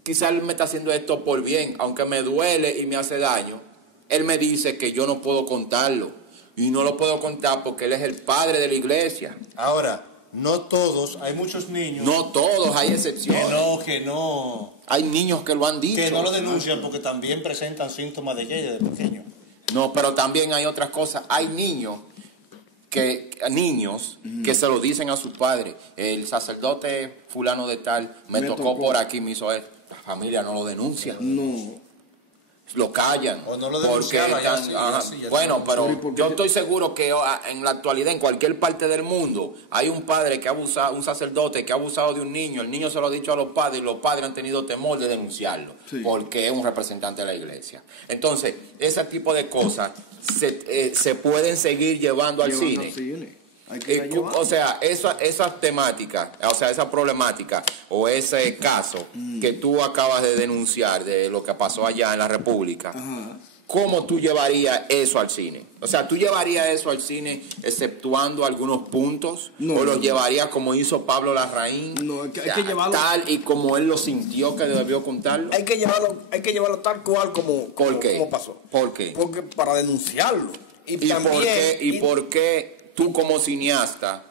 quizás él me está haciendo esto por bien, aunque me duele y me hace daño, él me dice que yo no puedo contarlo. Y no lo puedo contar porque él es el padre de la iglesia. Ahora, no todos, hay muchos niños. No todos, hay excepciones. Que no. Hay niños que lo han dicho. Que no lo denuncian porque también presentan síntomas de gay desde pequeño. No, pero también hay otras cosas. Hay niños que se lo dicen a su padre. El sacerdote fulano de tal me tocó por aquí, me hizo esto. La familia no lo denuncia. No. Lo callan. O no lo denuncian. Bueno, pero yo estoy seguro que en la actualidad, en cualquier parte del mundo, hay un padre que ha abusado, un sacerdote que ha abusado de un niño. El niño se lo ha dicho a los padres y los padres han tenido temor de denunciarlo porque es un representante de la iglesia. Entonces, ese tipo de cosas se pueden seguir llevando al cine. O sea, esas temáticas, o sea, esa problemática o ese caso que tú acabas de denunciar de lo que pasó allá en la República, ¿cómo tú llevarías eso al cine? O sea, ¿tú llevarías eso al cine exceptuando algunos puntos? ¿O lo llevarías como hizo Pablo Larraín? No, hay que llevarlo tal y como él lo sintió que debió contarlo. Hay que llevarlo tal cual como pasó. ¿Por qué? Porque para denunciarlo. ¿Por qué tú como cineasta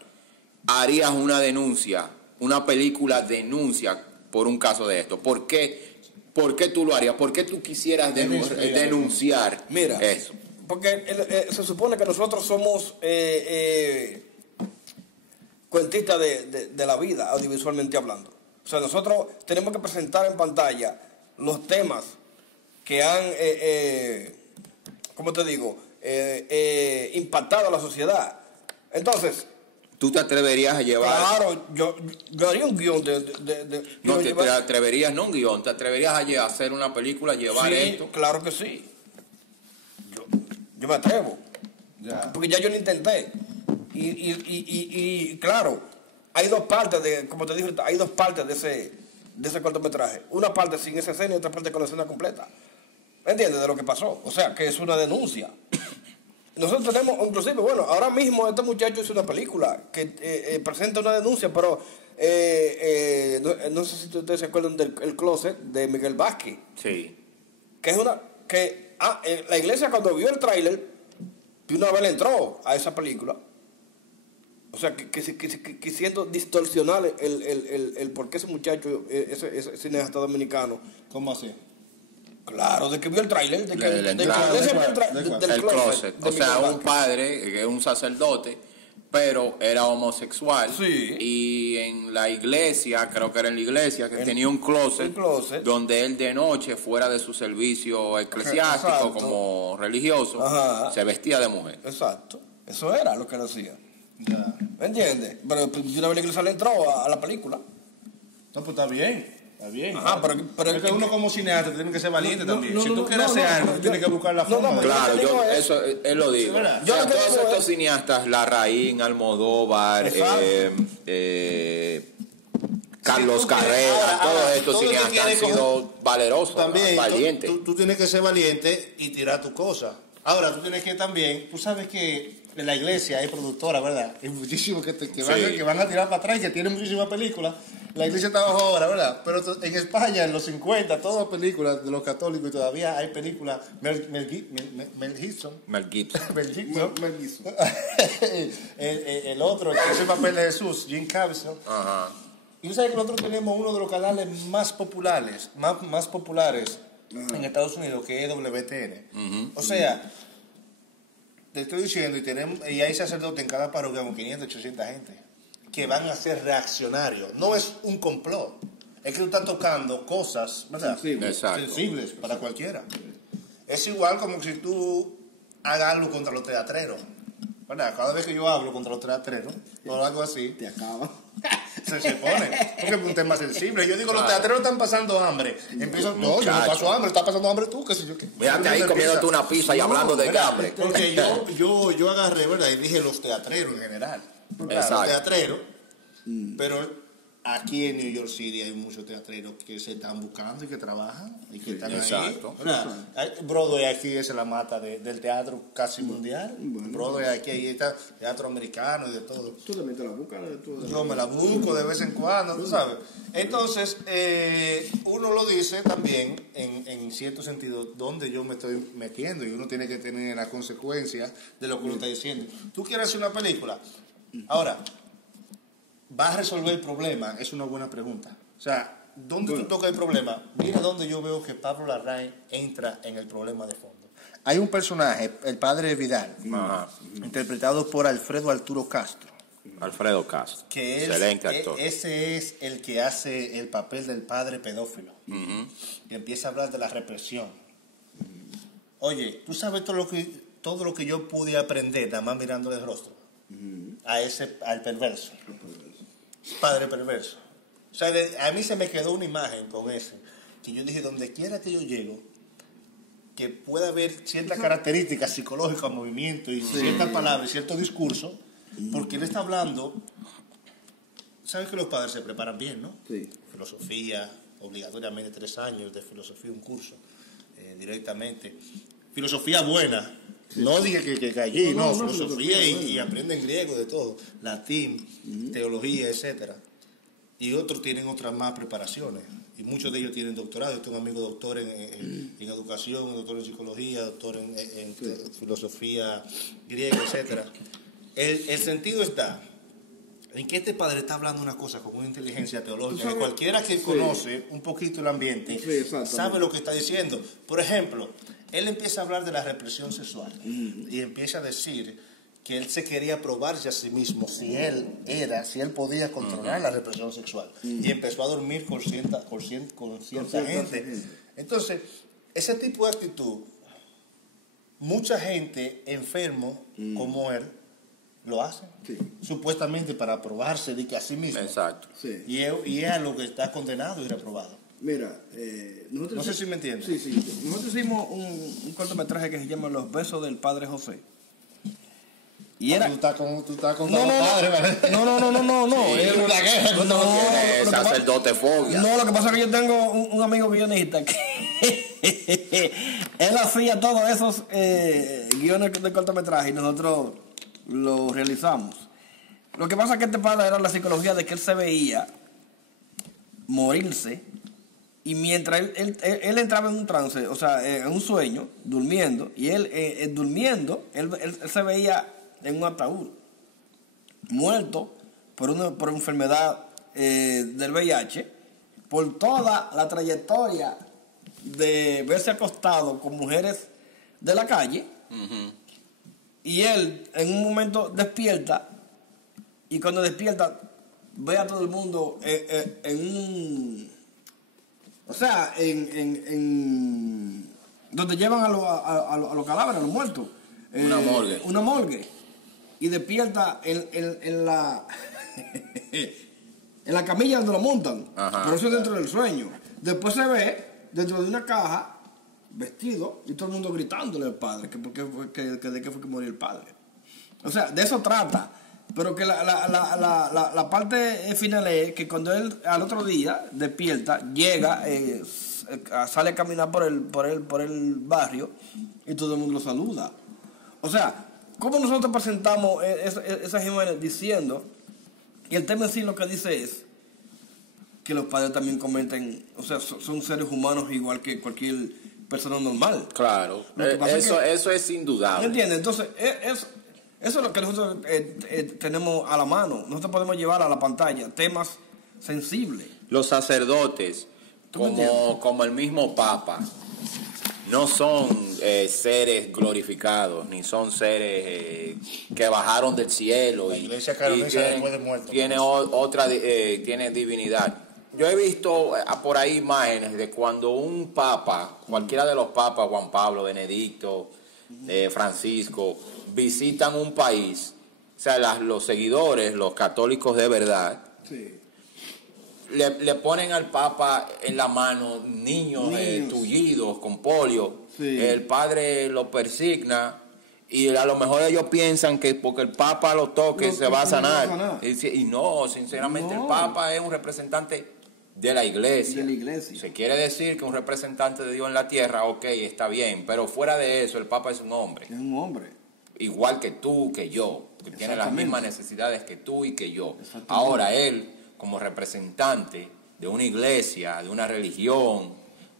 harías una denuncia, una película denuncia por un caso de esto? ¿Por qué tú lo harías? ¿Por qué tú quisieras denunciar eso? Porque se supone que nosotros somos cuentistas de la vida, audiovisualmente hablando. O sea, nosotros tenemos que presentar en pantalla los temas que han, ¿cómo te digo?, impactado a la sociedad. Entonces, ¿tú te atreverías a llevar? Claro, yo haría un guión no, te atreverías, no un guión, te atreverías a hacer una película, llevar esto. Claro que sí. Yo me atrevo. Porque ya yo lo intenté. Y claro, hay dos partes como te dije, hay dos partes de ese cortometraje. Una parte sin esa escena y otra parte con la escena completa. ¿Me entiendes de lo que pasó? O sea, que es una denuncia. Nosotros tenemos, inclusive, bueno, ahora mismo este muchacho hizo una película que presenta una denuncia, pero no sé si ustedes se acuerdan del El Closet de Miguel Vázquez. Sí. Que es la iglesia cuando vio el tráiler, de una vez le entró a esa película. O sea, que siendo distorsionar el por qué ese muchacho, ese cineasta dominicano. ¿Cómo así? Claro, de que vio el tráiler, del Closet. O sea, un padre que es un sacerdote, pero era homosexual. Sí. Y en la iglesia, creo que era en la iglesia, que tenía un closet donde él de noche, fuera de su servicio eclesiástico como religioso, se vestía de mujer. Exacto. Eso era lo que él hacía. ¿Me entiendes? Pero de una vez la iglesia le entró a la película. No, pues está bien. Está bien. Pero es que uno como cineasta tiene que ser valiente también. Si tú quieres hacer algo, tienes que buscar la forma. Claro, él lo digo. Todos estos cineastas, Larraín, Almodóvar, Carlos tú Carrera, ahora, todos estos todo el que cineastas quiere han sido valerosos, también, valientes. tú tienes que ser valiente y tirar tu cosa. Ahora, tú tienes que también, tú sabes que en la iglesia hay productora, ¿verdad? Hay muchísimos que van a tirar para atrás y que tienen muchísimas películas. La iglesia está bajo ahora, ¿verdad? Pero en España, en los 50, todas las películas de los católicos y todavía hay películas. Mel Gibson. Mel Gibson. Mel Gibson. Mel Gibson. el otro, el que hace el papel de Jesús, Jim Caviezel. Ajá. Y tú sabes que nosotros tenemos uno de los canales más populares, más populares en Estados Unidos, que es WTN. O sea, te estoy diciendo, y hay sacerdotes en cada parroquia con 500, 800 gente, que van a ser reaccionarios. No es un complot. Es que tú estás tocando cosas, ¿verdad? Sensibles para cualquiera. Es igual como si tú hagas algo contra los teatreros. ¿Verdad? Cada vez que yo hablo contra los teatreros, o algo así, Te acaba. se pone. Porque es un tema sensible. Yo digo, los teatreros están pasando hambre. Empiezo, no, yo no paso hambre, estás pasando hambre tú, qué sé yo qué. Fíjate ahí comiéndote una pizza y hablando de hambre. Porque yo agarré, ¿verdad? Y dije los teatreros en general. Claro, los teatreros, pero aquí en New York City hay muchos teatreros que se están buscando y que trabajan y que están ahí. Broadway aquí es la mata del teatro casi mundial. Broadway aquí ahí está teatro americano y de todo. Tú también te la buscas de todo. Yo me la busco de vez en cuando, tú sabes. Entonces, uno lo dice también en cierto sentido donde yo me estoy metiendo y uno tiene que tener las consecuencias de lo que uno está diciendo. Tú quieres hacer una película. Ahora, ¿vas a resolver el problema? Es una buena pregunta. O sea, ¿dónde tú tocas el problema? Mira dónde yo veo que Pablo Larraín entra en el problema de fondo. Hay un personaje, el padre Vidal, interpretado por Alfredo Arturo Castro. Alfredo Castro, Que excelente actor. Ese es el que hace el papel del padre pedófilo. Y empieza a hablar de la represión. Oye, ¿tú sabes todo lo que yo pude aprender nada más mirándole el rostro? Al perverso. Padre perverso. O sea, a mí se me quedó una imagen con ese, que yo dije, donde quiera que yo llego, que pueda haber ciertas características psicológicas, movimiento y ciertas palabras, cierto discurso, porque él está hablando. Sabes que los padres se preparan bien, ¿no? Sí. Filosofía, obligatoriamente 3 años de filosofía, un curso, directamente. Filosofía buena. No dije que allí, no, filosofía y aprenden griego, de todo, latín, teología, etcétera. Y otros tienen otras más preparaciones. Y muchos de ellos tienen doctorado. Yo tengo un amigo doctor en educación, doctor en psicología, doctor en filosofía griega, etcétera. El sentido está en que este padre está hablando una cosa con una inteligencia teológica, que cualquiera que conoce un poquito el ambiente sabe lo que está diciendo. Por ejemplo, él empieza a hablar de la represión sexual y empieza a decir que él se quería probarse a sí mismo si él podía controlar la represión sexual. Y empezó a dormir con cierta gente. Entonces, ese tipo de actitud, mucha gente enfermo como él lo hace, supuestamente para probarse de que a sí mismo. Exacto. Sí. Y es a lo que está condenado y reprobado. Mira, nosotros No sé si me entiendes. Sí. Nosotros hicimos un cortometraje que se llama Los besos del padre José. Y era... Tú estás con No. Tiene sacerdote fobia. No, lo que pasa es que yo tengo un amigo guionista que él hacía todos esos guiones de cortometraje y nosotros los realizamos. Lo que pasa es que este padre era la psicología de que él se veía morirse y mientras él entraba en un trance, o sea, en un sueño, durmiendo, y él durmiendo, él se veía en un ataúd, muerto por una enfermedad del VIH, por toda la trayectoria de verse acostado con mujeres de la calle, y él en un momento despierta, y cuando despierta ve a todo el mundo en donde llevan a los cadáveres, a los muertos. Una morgue. Y despierta en la en la camilla donde lo montan. Pero eso es dentro del sueño. Después se ve dentro de una caja, vestido, y todo el mundo gritándole al padre, de qué fue que murió el padre. O sea, de eso trata. pero que la parte final es que cuando él al otro día despierta, llega, sale a caminar por el barrio y todo el mundo lo saluda. O sea, ¿cómo nosotros presentamos esas imágenes diciendo, y el tema en sí lo que dice es que los padres también cometen, o sea, son seres humanos igual que cualquier persona normal? Claro, eso es indudable. ¿Me entiendes? Entonces, eso es lo que nosotros tenemos a la mano. Nosotros podemos llevar a la pantalla temas sensibles. Los sacerdotes, como el mismo Papa, no son seres glorificados, ni son seres que bajaron del cielo. La iglesia caronesa después de muerto. Tiene divinidad. Yo he visto por ahí imágenes de cuando un papa, cualquiera de los papas, Juan Pablo, Benedicto, Francisco, visitan un país, o sea, los seguidores, los católicos de verdad, Sí. le ponen al Papa en la mano niños tullidos con polio. Sí. El padre lo persigna y a lo mejor ellos piensan que porque el Papa lo toque se va a sanar. Y no, sinceramente No. el Papa es un representante de la iglesia. De la iglesia. Se quiere decir que un representante de Dios en la tierra, ok, está bien, pero fuera de eso el Papa es un hombre. Es un hombre. Igual que tú, que yo, que tiene las Exactamente. mismas necesidades que tú y que yo. Exactamente. Ahora él, como representante de una iglesia, de una religión,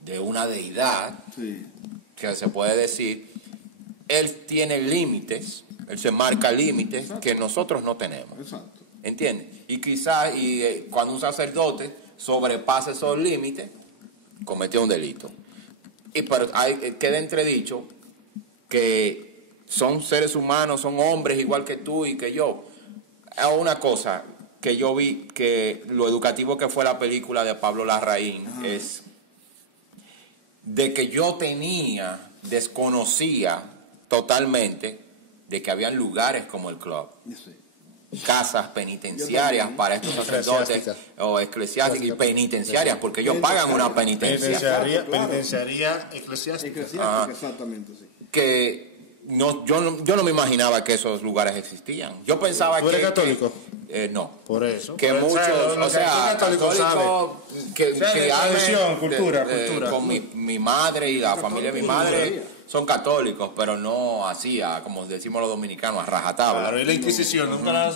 de una deidad, Sí. que se puede decir, él tiene límites, él se marca límites que nosotros no tenemos. Exacto. ¿Entiendes? Y quizás cuando un sacerdote sobrepasa esos límites, cometió un delito. Pero queda entredicho que son seres humanos, son hombres igual que tú y que yo. Es una cosa que yo vi, que lo educativo que fue la película de Pablo Larraín, es de que yo desconocía totalmente de que habían lugares como el club, Sí. casas penitenciarias para estos sacerdotes o eclesiásticas y penitenciarias, porque ellos pagan una penitencia. Penitenciaría eclesiástica. Exactamente, sí. Que yo no me imaginaba que esos lugares existían. Yo pensaba ¿Tú eres que católico? No. Por eso. Que Pero, muchos, o sea, católicos que tradición, cultura. con mi madre y la familia de mi madre son católicos, pero no así, como decimos los dominicanos, a rajatabla. Claro, y la Inquisición, ¿nunca la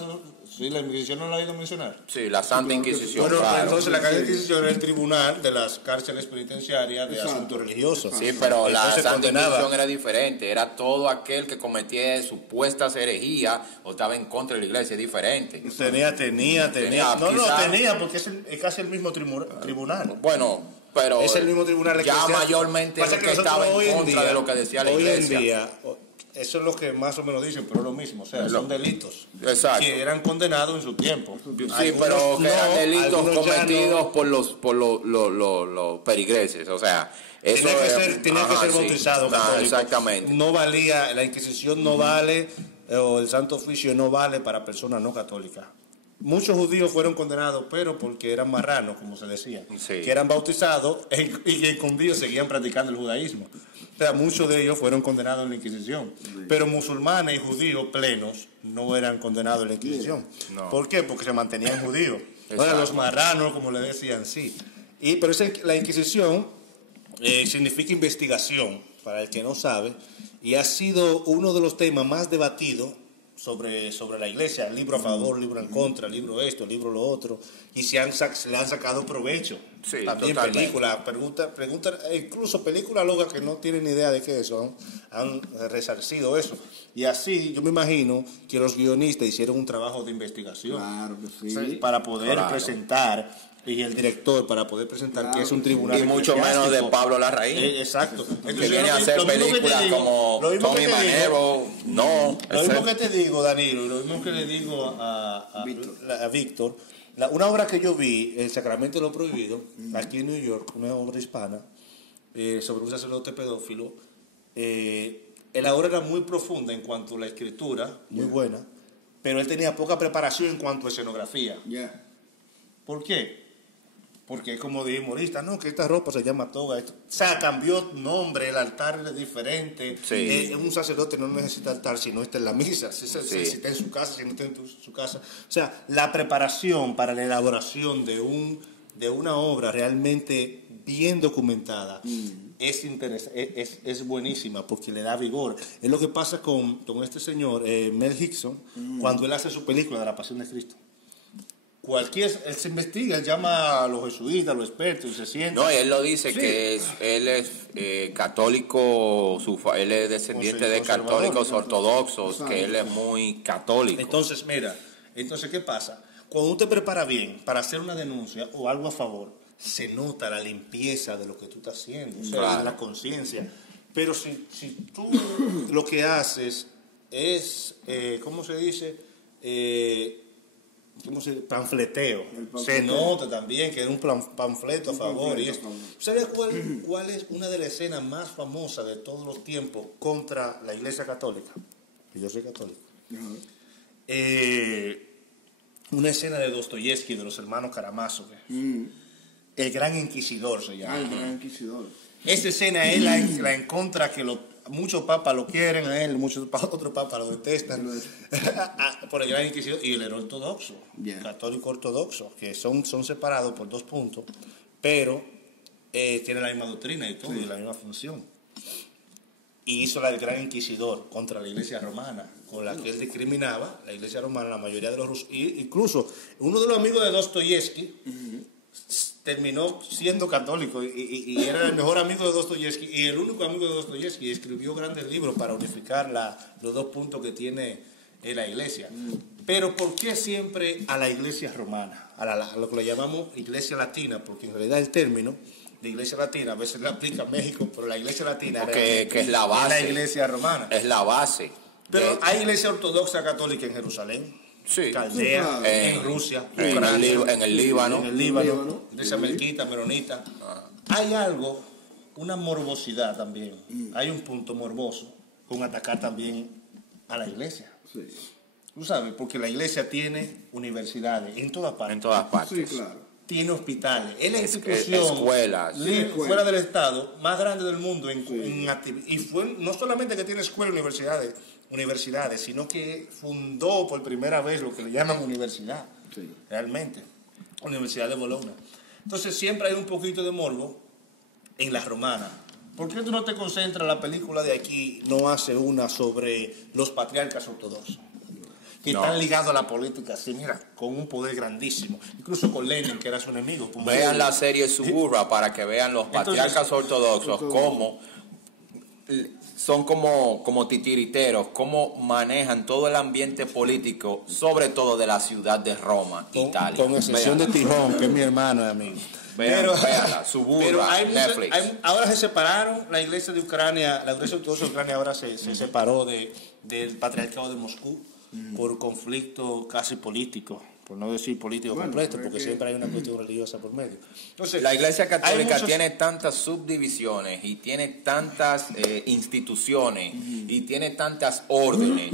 sí, la Inquisición no la ha oído mencionar? Sí, la Santa Inquisición. Bueno, claro. entonces la Santa Inquisición era el tribunal de las cárceles penitenciarias de asuntos religiosos. Sí, pero la Entonces, Santa condenaba. Inquisición era diferente. Era todo aquel que cometía supuestas herejías o estaba en contra de la iglesia, es diferente. Tenía. No, quizá- tenía, porque es casi el mismo tribunal. Bueno, pero Es el mismo tribunal ya eclesiástico. mayormente Pasa el que que nosotros estaba hoy en en contra día- de lo que decía la hoy iglesia. en día, eso es lo que más o menos dicen, pero es lo mismo. O sea, son delitos. Exacto. Que eran condenados en su tiempo. Sí, pero que eran delitos algunos ya cometidos no. por los perigreses, o sea, eso Tenía que ser sí. bautizado. Católico. Exactamente. No valía, la Inquisición no vale, o el Santo Oficio no vale para personas no católicas. Muchos judíos fueron condenados, pero porque eran marranos, como se decía, Sí. que eran bautizados y que escondidos seguían practicando el judaísmo. O sea, muchos de ellos fueron condenados en la Inquisición. Pero musulmanes y judíos plenos no eran condenados en la Inquisición. No. ¿Por qué? Porque se mantenían judíos. Ahora, Exacto. los marranos, como le decían, sí. Pero la Inquisición significa investigación, para el que no sabe, y ha sido uno de los temas más debatidos sobre la iglesia, libro a favor, libro en contra, libro esto, libro lo otro, y le han sacado provecho. Sí, También totalmente. películas, pregunta, incluso películas locas que no tienen ni idea de qué es eso, han resarcido eso. Y así yo me imagino que los guionistas hicieron un trabajo de investigación Claro que sí. para poder Claro. presentar, y el director para poder presentar que es un tribunal Y mucho menos de eclesiástico. Pablo Larraín. Exacto. Que viene a hacer películas como Tommy Manero, no. Lo mismo que te digo, Danilo, y lo mismo que le digo a Víctor, una obra que yo vi, El Sacramento de lo Prohibido, aquí en New York, una obra hispana, sobre un sacerdote pedófilo, la obra era muy profunda en cuanto a la escritura, muy buena, pero él tenía poca preparación en cuanto a escenografía. Ya. ¿Por qué? Porque como dijimos ahorita, no, que esta ropa se llama toga. O sea, cambió nombre, el altar es diferente. Sí. Un sacerdote no necesita altar si no está en la misa, si está en su casa, si no está en su casa. O sea, la preparación para la elaboración de una obra realmente bien documentada es buenísima porque le da vigor. Es lo que pasa con este señor, Mel Gibson, cuando él hace su película de la Pasión de Cristo. Él se investiga, él llama a los jesuitas, a los expertos y se sienta. No, y él lo dice Sí. que él es católico, él es descendiente de católicos ortodoxos, que él es muy católico. Entonces, mira, ¿qué pasa? Cuando tú te preparas bien para hacer una denuncia o algo a favor, se nota la limpieza de lo que tú estás haciendo, o sea, Claro. de la conciencia. Pero si tú lo que haces es, ¿cómo se dice? Panfleteo. Se nota también que es un panfleto a favor. Y ¿sabes cuál es una de las escenas más famosas de todos los tiempos contra la Iglesia Católica? Yo soy católico. Una escena de Dostoyevsky, de los hermanos Karamazov. El Gran Inquisidor se llama. El Gran Inquisidor. Esa escena es la en contra que muchos papas lo quieren a él, muchos otros papas lo detestan por el Gran Inquisidor y el ortodoxo, católico ortodoxo, que son separados por 2 puntos, pero tienen la misma doctrina y todo, y la misma función. Y hizo la del Gran Inquisidor contra la Iglesia Romana, con la que él discriminaba, la Iglesia Romana, la mayoría de los rusos. Incluso uno de los amigos de Dostoyevsky terminó siendo católico y era el mejor amigo de Dostoyevsky y el único amigo de Dostoyevsky. Escribió grandes libros para unificar los 2 puntos que tiene la Iglesia. Pero ¿por qué siempre a la Iglesia romana? A lo que le llamamos Iglesia Latina, porque en realidad el término de Iglesia Latina a veces le aplica a México, pero la Iglesia Latina Que es la base. es la Iglesia romana. Es la base. Pero hay Iglesia Ortodoxa Católica en Jerusalén, Sí. Caldea, en Rusia, En el Líbano. en el Líbano, Iglesia melquita, meronita. Hay algo, una morbosidad también. Hay un punto morboso con atacar también a la iglesia. Sí. Tú sabes, porque la iglesia tiene universidades en todas partes. En todas partes. Sí, claro. Tiene hospitales. Es la institución escuelas. fuera del Estado más grande del mundo y fue no solamente que tiene escuelas, universidades, sino que fundó por primera vez lo que le llaman universidad, realmente, Universidad de Bologna. Entonces siempre hay un poquito de morbo en la romana. ¿Por qué tú no te concentras, la película de aquí no hace una sobre los patriarcas ortodoxos? Que están ligados a la política, así, mira, con un poder grandísimo. Incluso con Lenin, que era su enemigo. Vean la serie Suburra para que vean los patriarcas ortodoxos cómo son como titiriteros, cómo manejan todo el ambiente político, sobre todo de la ciudad de Roma, Italia. Con excepción de Tijón, que es mi hermano y amigo. Véanla, Suburra, Netflix. Ahora se separaron, la iglesia de Ucrania, la iglesia ortodoxa de Ucrania ahora se separó del patriarcado de Moscú por conflicto casi político, por no decir político completo, porque siempre hay una cuestión religiosa por medio. Entonces, la Iglesia Católica tiene tantas subdivisiones y tiene tantas instituciones y tiene tantas órdenes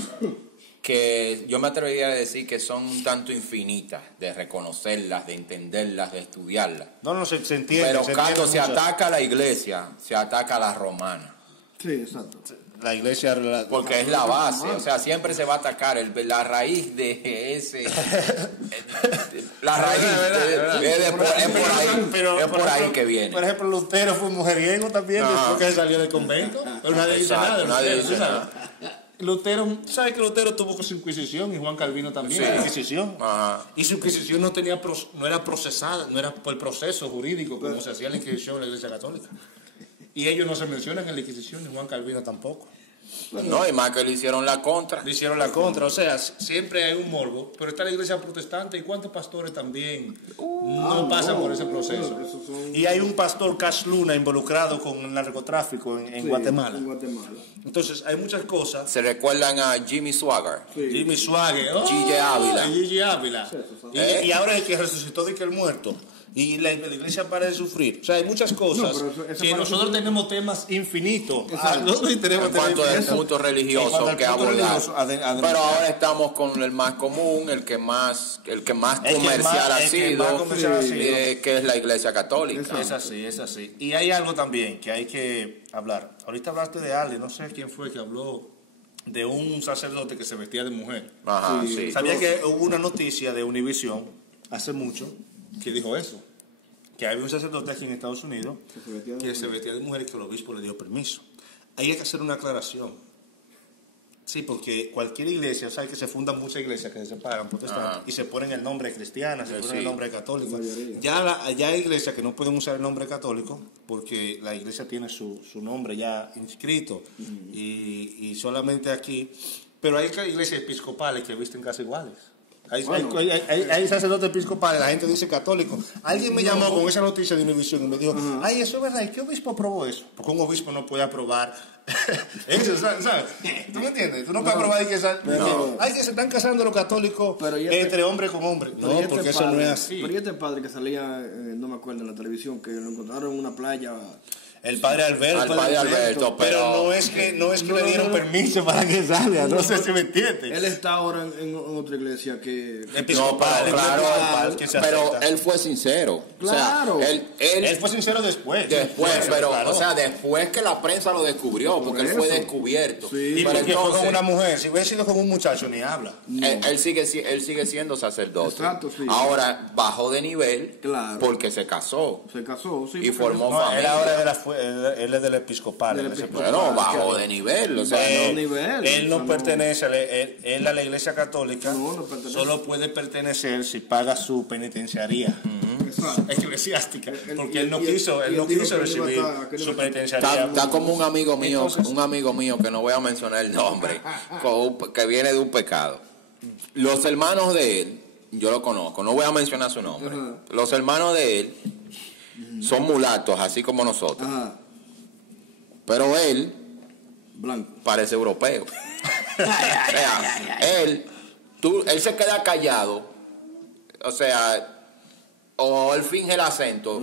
que yo me atrevería a decir que son un tanto infinitas de reconocerlas, de entenderlas, de estudiarlas. No, se entiende. Pero cuando se ataca a la Iglesia, se ataca a la romana. Sí, exacto. La iglesia... Porque es la base, o sea, siempre se va a atacar la raíz de ese... La raíz es por ahí que viene. Por ejemplo, Lutero fue mujeriego también después que salió del convento. Pero nadie dice nada. Nadie dice nada. Lutero, ¿sabes que Lutero tuvo su Inquisición y Juan Calvino también? Sí. La Inquisición. Ajá. Y su Inquisición no era procesada, no era por el proceso jurídico como se hacía la Inquisición en la Iglesia Católica. Y ellos no se mencionan en la Inquisición, ni Juan Calvino tampoco. No, y más que le hicieron la contra. Le hicieron la contra, o sea, siempre hay un morbo, pero está la iglesia protestante y cuántos pastores también no pasan por ese proceso. Y hay un pastor, Cash Luna, involucrado con el narcotráfico en Guatemala. Entonces, hay muchas cosas. Se recuerdan a Jimmy Swaggart. Jimmy Swaggart, Gigi Ávila. Gigi Ávila. Y ahora el que resucitó de que el muerto. y la iglesia para de sufrir. O sea, hay muchas cosas eso que nosotros tenemos temas infinitos. Nosotros En tenemos cuanto al punto religioso que abordar. Pero ahora estamos con el más común, el que más comercial ha sido, que es la Iglesia Católica. Es así. Y hay algo también que hay que hablar. Ahorita hablaste de Ale, no sé quién fue que habló de un sacerdote que se vestía de mujer. Ajá, sí. Sabía que hubo una noticia de Univision hace mucho que dijo eso, que había un sacerdote aquí en Estados Unidos que se vestía de mujer y que el obispo le dio permiso. Ahí hay que hacer una aclaración. Sí, porque cualquier iglesia, o sea, que se fundan muchas iglesias que se separan protestantes y se ponen el nombre cristiana, se ponen el nombre católico. Ya hay iglesias que no pueden usar el nombre católico porque la iglesia tiene su nombre ya inscrito y solamente aquí. Pero hay iglesias episcopales que visten casi iguales. Hay sacerdotes episcopales, la gente dice católico. Alguien me llamó con esa noticia de Univision y me dijo, ay, eso es verdad, ¿y qué obispo aprobó eso? Porque un obispo no puede aprobar eso, ¿sabes? ¿Tú me entiendes? Tú no puedes aprobar que se están casando los católicos entre hombre con hombre. No, porque eso no es así. Pero este padre que salía, no me acuerdo, en la televisión, que lo encontraron en una playa... El padre Alberto, pero no es que le dieron permiso para que salga, no sé si me entiendes. Él está ahora en otra iglesia que... Episcopal, claro, pero él fue sincero. Claro. O sea, él fue sincero después, pero, claro. O sea, después que la prensa lo descubrió, porque él fue descubierto. Sí. Y pero porque fue con una mujer, si hubiera sido con un muchacho, ni habla. Él sigue siendo sacerdote. Exacto, sí. Ahora bajó de nivel porque se casó. Se casó, sí. Y formó Él familia. ahora él es del episcopal. Bueno, bajó de nivel. O sea, él no pertenece, él a la iglesia católica no pertenece. solo puede pertenecer si paga su penitenciaría eclesiástica, porque él no quiso recibir su penitenciaría. Está como un amigo mío que no voy a mencionar el nombre, que viene de un pecado. Los hermanos de él, yo lo conozco, no voy a mencionar su nombre. Los hermanos de él son mulatos, así como nosotros. Pero él blanco parece europeo. O sea, él se queda callado, o sea, o él finge el acento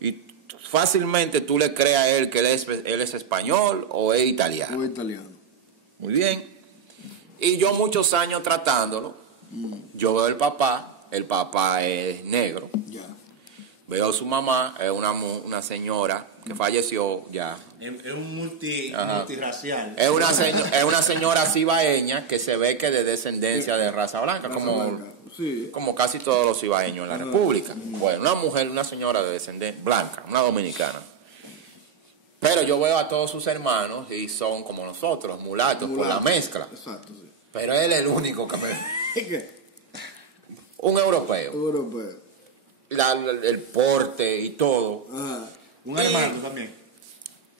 y fácilmente tú le crees a él que él es español o es italiano. Muy bien. Y yo muchos años tratándolo, yo veo el papá es negro. Veo a su mamá, es una señora que falleció ya. Es un multirracial. Es una señora cibaeña que se ve que de descendencia de raza blanca, como casi todos los cibaeños en la República. Bueno, una señora de descendencia blanca, una dominicana. Pero yo veo a todos sus hermanos y son como nosotros, mulatos por la mezcla. Exacto, sí. Pero él es el único que un europeo. El porte y todo. Un hermano también.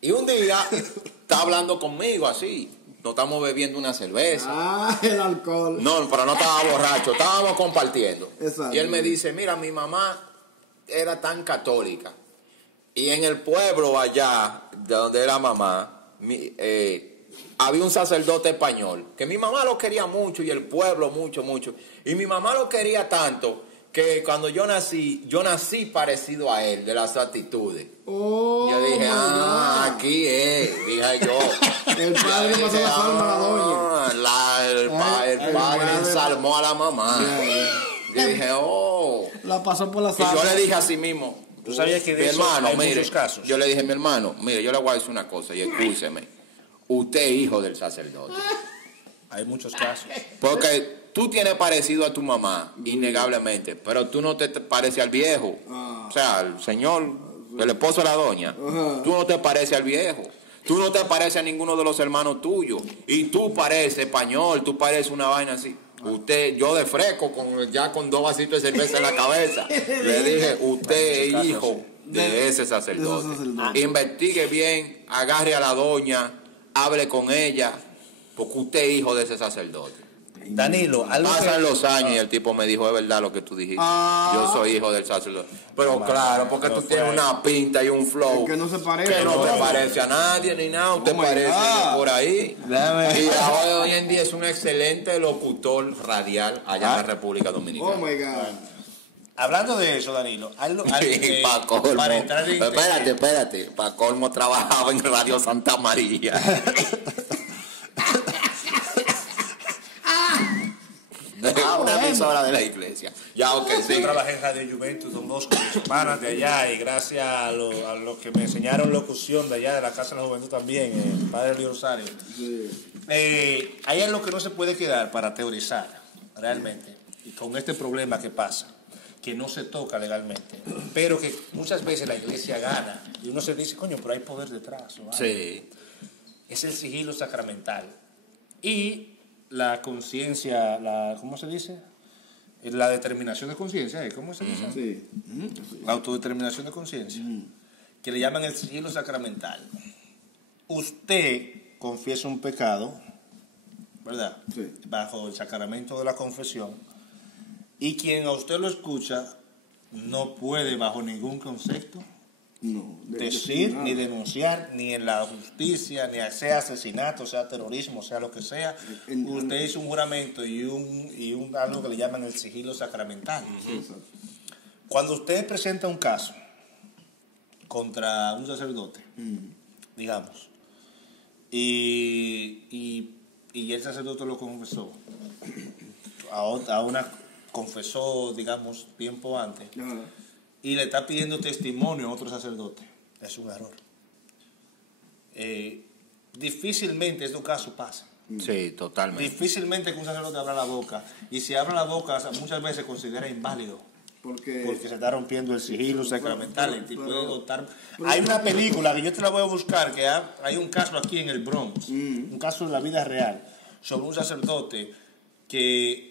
Y un día está hablando conmigo así. Nos estamos bebiendo una cerveza. El alcohol. No, pero no estaba borracho, estábamos compartiendo. Exacto. Y él me dice, mira, mi mamá era tan católica. Y en el pueblo allá, de donde era mamá, había un sacerdote español, que mi mamá lo quería mucho y el pueblo mucho. Y mi mamá lo quería tanto que cuando yo nací parecido a él, de las actitudes. Yo dije, aquí es, dije yo. El padre pasó la salma a la doña. El padre ensalmó a la mamá. Yo dije, la pasó por la y salma. yo le dije así mismo, ¿tú sabías que de mi eso hermano, hay mire, muchos casos? yo le dije, mi hermano, mire, yo le voy a decir una cosa y escúcheme. Usted es hijo del sacerdote. Hay muchos casos. Porque tú tienes parecido a tu mamá, innegablemente, pero tú no te pareces al viejo. O sea, el señor, el esposo de la doña, tú no te pareces al viejo. Tú no te pareces a ninguno de los hermanos tuyos. Y tú pareces español, tú pareces una vaina así. Yo de fresco, con 2 vasitos de cerveza en la cabeza, le dije, usted es hijo de ese sacerdote. Investigue bien, agarre a la doña, hable con ella, porque usted es hijo de ese sacerdote. Danilo, pasan los años y el tipo me dijo, es verdad lo que tú dijiste, yo soy hijo del sacerdote. Pero claro, porque tú tienes una pinta y un flow que no se parece, que no te parece a nadie ni nada, usted parece por ahí. Y hoy en día es un excelente locutor radial allá en la República Dominicana. Oh my God. Hablando de eso, Danilo, Pa' colmo. para entrar en... Espérate. Pa' colmo trabajaba en Radio Santa María. Una emisora de la iglesia. Ya, ok, Yo sí. trabajé en Radio Juventus, Don Bosco, mis panas de allá, y gracias a los que me enseñaron locución de allá, de la Casa de la Juventud también, el padre Luis Rosario. Ahí es lo que no se puede quedar para teorizar, realmente, y con este problema que pasa, que no se toca legalmente, pero que muchas veces la iglesia gana, y uno se dice, coño, pero hay poder detrás. ¿O Sí. Es el sigilo sacramental. Y la conciencia, ¿cómo se dice? La determinación de conciencia, ¿cómo se dice? Sí. La autodeterminación de conciencia, que le llaman el sigilo sacramental. Usted confiesa un pecado, ¿verdad? Sí. Bajo el sacramento de la confesión, y quien a usted lo escucha no puede bajo ningún concepto No. decir, ni denunciar, ni en la justicia, ni sea asesinato, sea terrorismo, sea lo que sea. Usted hizo un juramento y un algo que le llaman el sigilo sacramental. Exacto. Cuando usted presenta un caso contra un sacerdote, digamos, y el sacerdote lo confesó, confesó, digamos, tiempo antes, Ajá. y le está pidiendo testimonio a otro sacerdote, es un error. Difícilmente estos casos pasan. Sí, totalmente. Difícilmente que un sacerdote abra la boca, y si abre la boca muchas veces se considera inválido. Porque se está rompiendo el sigilo sacramental. El tipo puede adoptar. Hay una película que yo te la voy a buscar, que hay un caso aquí en el Bronx, un caso de la vida real, sobre un sacerdote que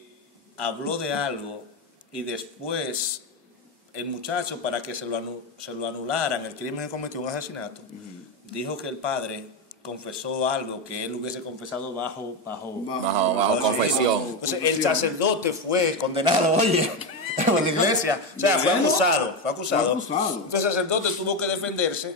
habló de algo y después el muchacho, para que se lo anularan el crimen que cometió, un asesinato, dijo que el padre confesó algo que él hubiese confesado bajo confesión. Entonces el sacerdote fue condenado, oye, en la iglesia, o sea, fue acusado. Entonces el sacerdote tuvo que defenderse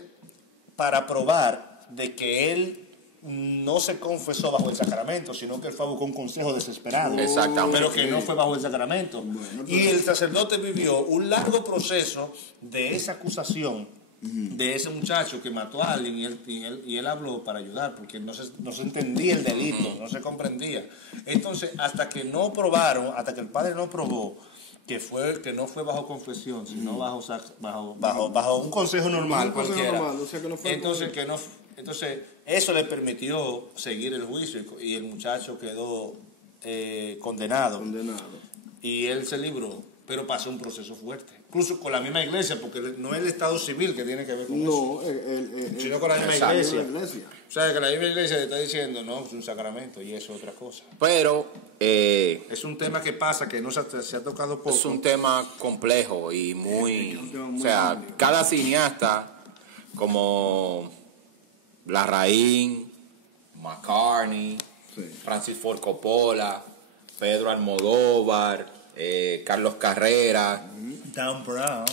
para probar de que él no se confesó bajo el sacramento, sino que él fue a buscar un consejo desesperado. Exactamente. Pero que no fue bajo el sacramento. Y el sacerdote vivió un largo proceso de esa acusación de ese muchacho que mató a alguien, y él habló para ayudar, porque no se entendía el delito, no se comprendía. Entonces, hasta que el padre no probó que no fue bajo confesión, sino bajo un consejo normal, cualquiera. Entonces, eso le permitió seguir el juicio, y el muchacho quedó condenado. Y él se libró, pero pasó un proceso fuerte. Incluso con la misma iglesia, porque no es el Estado civil que tiene que ver con eso. Sino con la misma iglesia. O sea, que la misma iglesia le está diciendo, no, es un sacramento, y eso es otra cosa. Pero es un tema que pasa, que no se ha tocado poco. es un tema complejo y muy... O sea, cada cineasta, como Larraín, McCartney, Francis Ford Coppola, Pedro Almodóvar, Carlos Carrera, Dan Brown,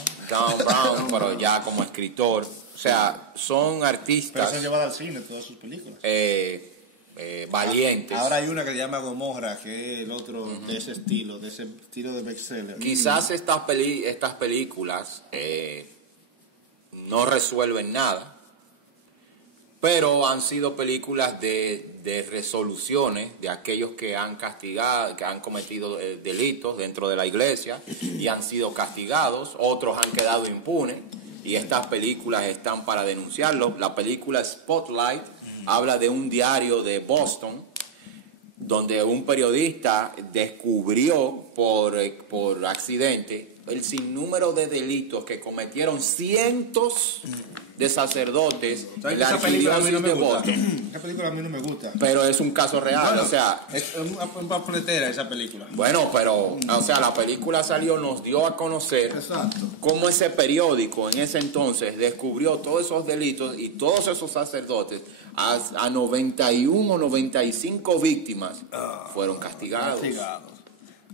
pero ya como escritor. O sea, son artistas... Pero se han llevado al cine todas sus películas. Valientes. Ahora hay una que se llama Gomorra, que es el otro de ese estilo de bestseller. Quizás estas películas no resuelven nada, pero han sido películas de resoluciones de aquellos que han cometido delitos dentro de la iglesia y han sido castigados. Otros han quedado impunes y estas películas están para denunciarlo. La película Spotlight habla de un diario de Boston donde un periodista descubrió por accidente el sinnúmero de delitos que cometieron cientos de sacerdotes en la archidiócesis de Boston. Esa película a mí no me gusta. Pero es un caso real, Bueno, o sea... es una pamfletera esa película. Bueno, pero, o sea, la película nos dio a conocer cómo ese periódico en ese entonces descubrió todos esos delitos y todos esos sacerdotes, a 91 o 95 víctimas, fueron castigados.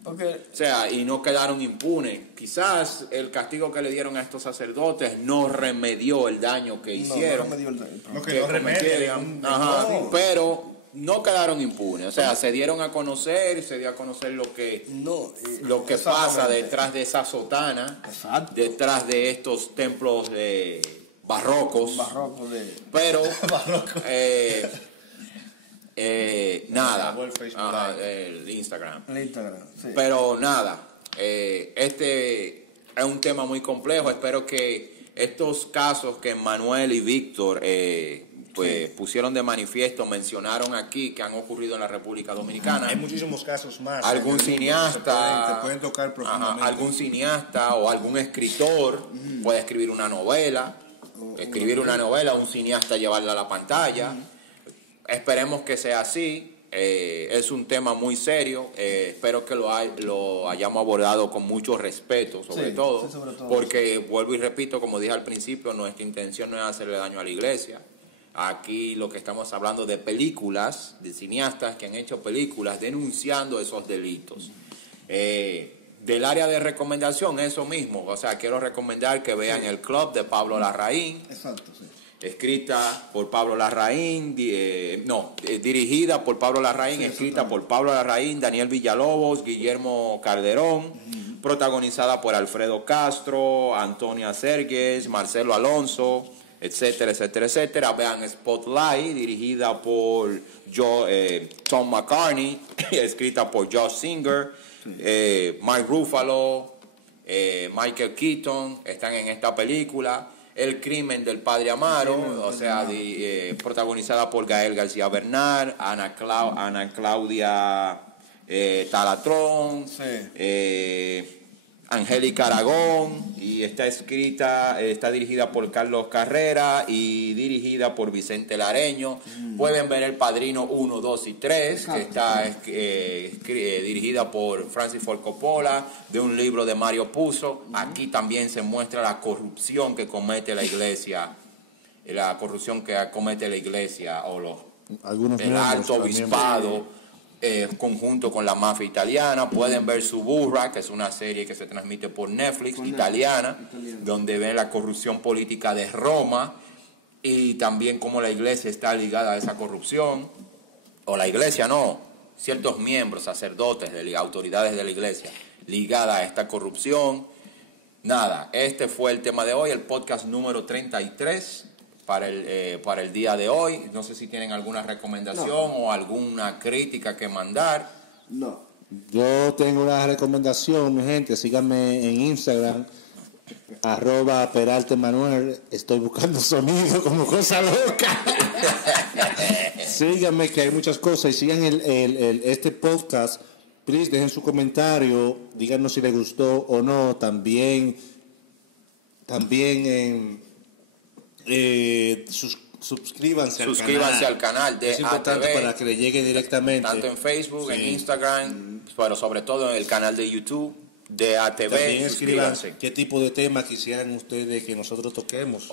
Okay. O sea, y no quedaron impunes. Quizás el castigo que le dieron a estos sacerdotes no remedió el daño que hicieron. No remedió el daño. No remedia, digamos. Ajá, pero no quedaron impunes. O sea, se dieron a conocer, se dio a conocer lo que pasa detrás de esa sotana, Exacto. detrás de estos templos barrocos. Pero, nada. El Instagram. Sí. Pero nada, este es un tema muy complejo. Espero que estos casos que Manuel y Víctor pusieron de manifiesto, mencionaron aquí, que han ocurrido en la República Dominicana. Hay muchísimos casos más. Algún cineasta, te pueden tocar profundamente. algún cineasta o algún escritor puede escribir una novela, un cineasta llevarla a la pantalla. Esperemos que sea así. Es un tema muy serio. Espero que lo hayamos abordado con mucho respeto, sobre todo, porque vuelvo y repito, como dije al principio, nuestra intención no es hacerle daño a la iglesia. Aquí lo que estamos hablando de películas, de cineastas que han hecho películas denunciando esos delitos. Del área de recomendación, eso mismo. O sea, quiero recomendar que vean El Club de Pablo Larraín. Exacto, sí. Escrita por Pablo Larraín, dirigida por Pablo Larraín, escrita por Pablo Larraín, Daniel Villalobos, Guillermo Calderón, protagonizada por Alfredo Castro, Antonia Sergues, Marcelo Alonso, etcétera, etcétera, etcétera. Vean Spotlight, dirigida por Tom McCartney, escrita por Josh Singer, Mike Ruffalo, Michael Keaton, están en esta película. El crimen del padre Amaro, protagonizada por Gael García Bernal, Ana Claudia Talatrón, Angélica Aragón, y está dirigida por Carlos Carrera y dirigida por Vicente Lareño. Pueden ver El Padrino 1, 2 y 3, que está dirigida por Francis Ford Coppola, de un libro de Mario Puzo. Aquí también se muestra la corrupción que comete la iglesia, o el alto obispado, conjunto con la mafia italiana. Pueden ver Suburra, que es una serie que se transmite por Netflix, italiana, donde ven la corrupción política de Roma y también cómo la iglesia está ligada a esa corrupción, o la iglesia no, ciertos miembros, sacerdotes, autoridades de la iglesia ligada a esta corrupción. Nada, este fue el tema de hoy, el podcast número 33 para el día de hoy. No sé si tienen alguna recomendación o alguna crítica que mandar. No. Yo tengo una recomendación, mi gente. Síganme en Instagram, @PeralteManuel. Estoy buscando sonido como cosa loca. Síganme, que hay muchas cosas. Y sigan este podcast. Please, dejen su comentario. Díganos si les gustó o no. También suscríbanse al canal de es importante ATV, para que le llegue directamente, tanto en Facebook, en Instagram, pero sobre todo en el canal de YouTube de ATV. También escriban qué tipo de tema quisieran ustedes que nosotros toquemos.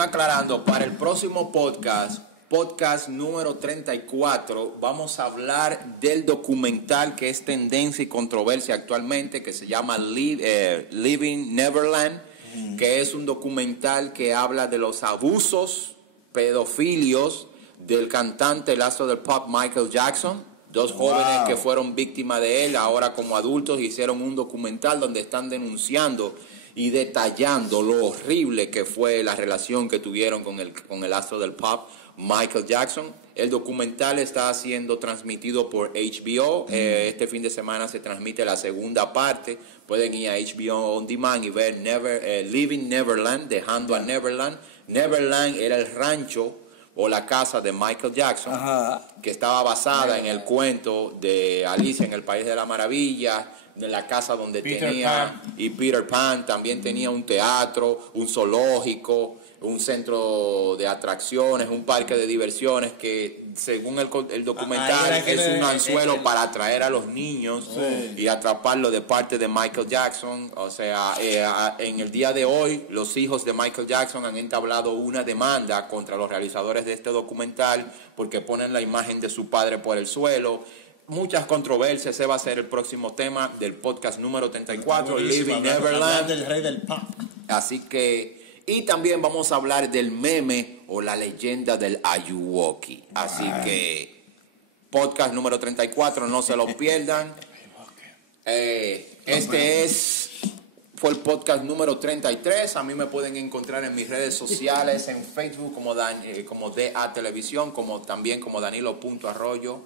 Aclarando, para el próximo podcast número 34, vamos a hablar del documental que es tendencia y controversia actualmente, que se llama Living Neverland, que es un documental que habla de los abusos pedofilios del cantante, el astro del pop Michael Jackson. Dos jóvenes que fueron víctimas de él, ahora como adultos, hicieron un documental donde están denunciando y detallando lo horrible que fue la relación que tuvieron con el astro del pop Michael Jackson. El documental está siendo transmitido por HBO. Este fin de semana se transmite la segunda parte. Pueden ir a HBO On Demand y ver Living Neverland, Dejando a Neverland. Neverland era el rancho o la casa de Michael Jackson, que estaba basada en el cuento de Alicia en el País de la Maravilla, de la casa donde y Peter Pan también tenía un teatro, un zoológico, un centro de atracciones, un parque de diversiones que, según el documental, es un anzuelo para atraer a los niños y atraparlos de parte de Michael Jackson. O sea, en el día de hoy, los hijos de Michael Jackson han entablado una demanda contra los realizadores de este documental porque ponen la imagen de su padre por el suelo. Muchas controversias. Ese va a ser el próximo tema del podcast número 34, Living Neverland. Del rey del pop. Así que... Y también vamos a hablar del meme o la leyenda del Ayuwoki. Así que podcast número 34, no se lo pierdan. Fue el podcast número 33. A mí me pueden encontrar en mis redes sociales, en Facebook como DA Televisión, también como Danilo.Arroyo.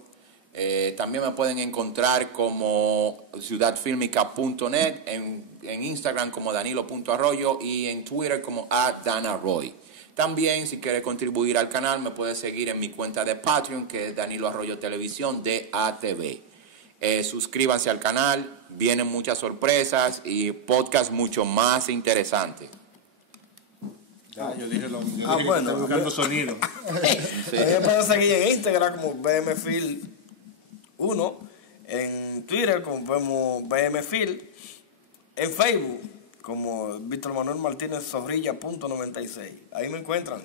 También me pueden encontrar como ciudadfilmica.net, en Instagram como Danilo.Arroyo y en Twitter como @DanaRoy. También, si quieres contribuir al canal, me puedes seguir en mi cuenta de Patreon, que es Danilo Arroyo Televisión, DATV. Suscríbanse al canal, vienen muchas sorpresas y podcast mucho más interesantes. Ya, yo dije lo que bueno, estoy buscando sonido. Me pueden seguir en Instagram como BMFil1, en Twitter como BMFil, en Facebook como Víctor Manuel Martínez Zorrilla.96. Ahí me encuentran.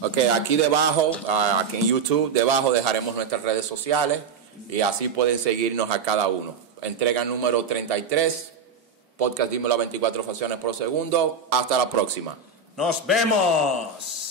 Ok, aquí debajo, aquí en YouTube, debajo dejaremos nuestras redes sociales y así pueden seguirnos a cada uno. Entrega número 33, podcast Dímelo a 24 fracciones por segundo. Hasta la próxima. ¡Nos vemos!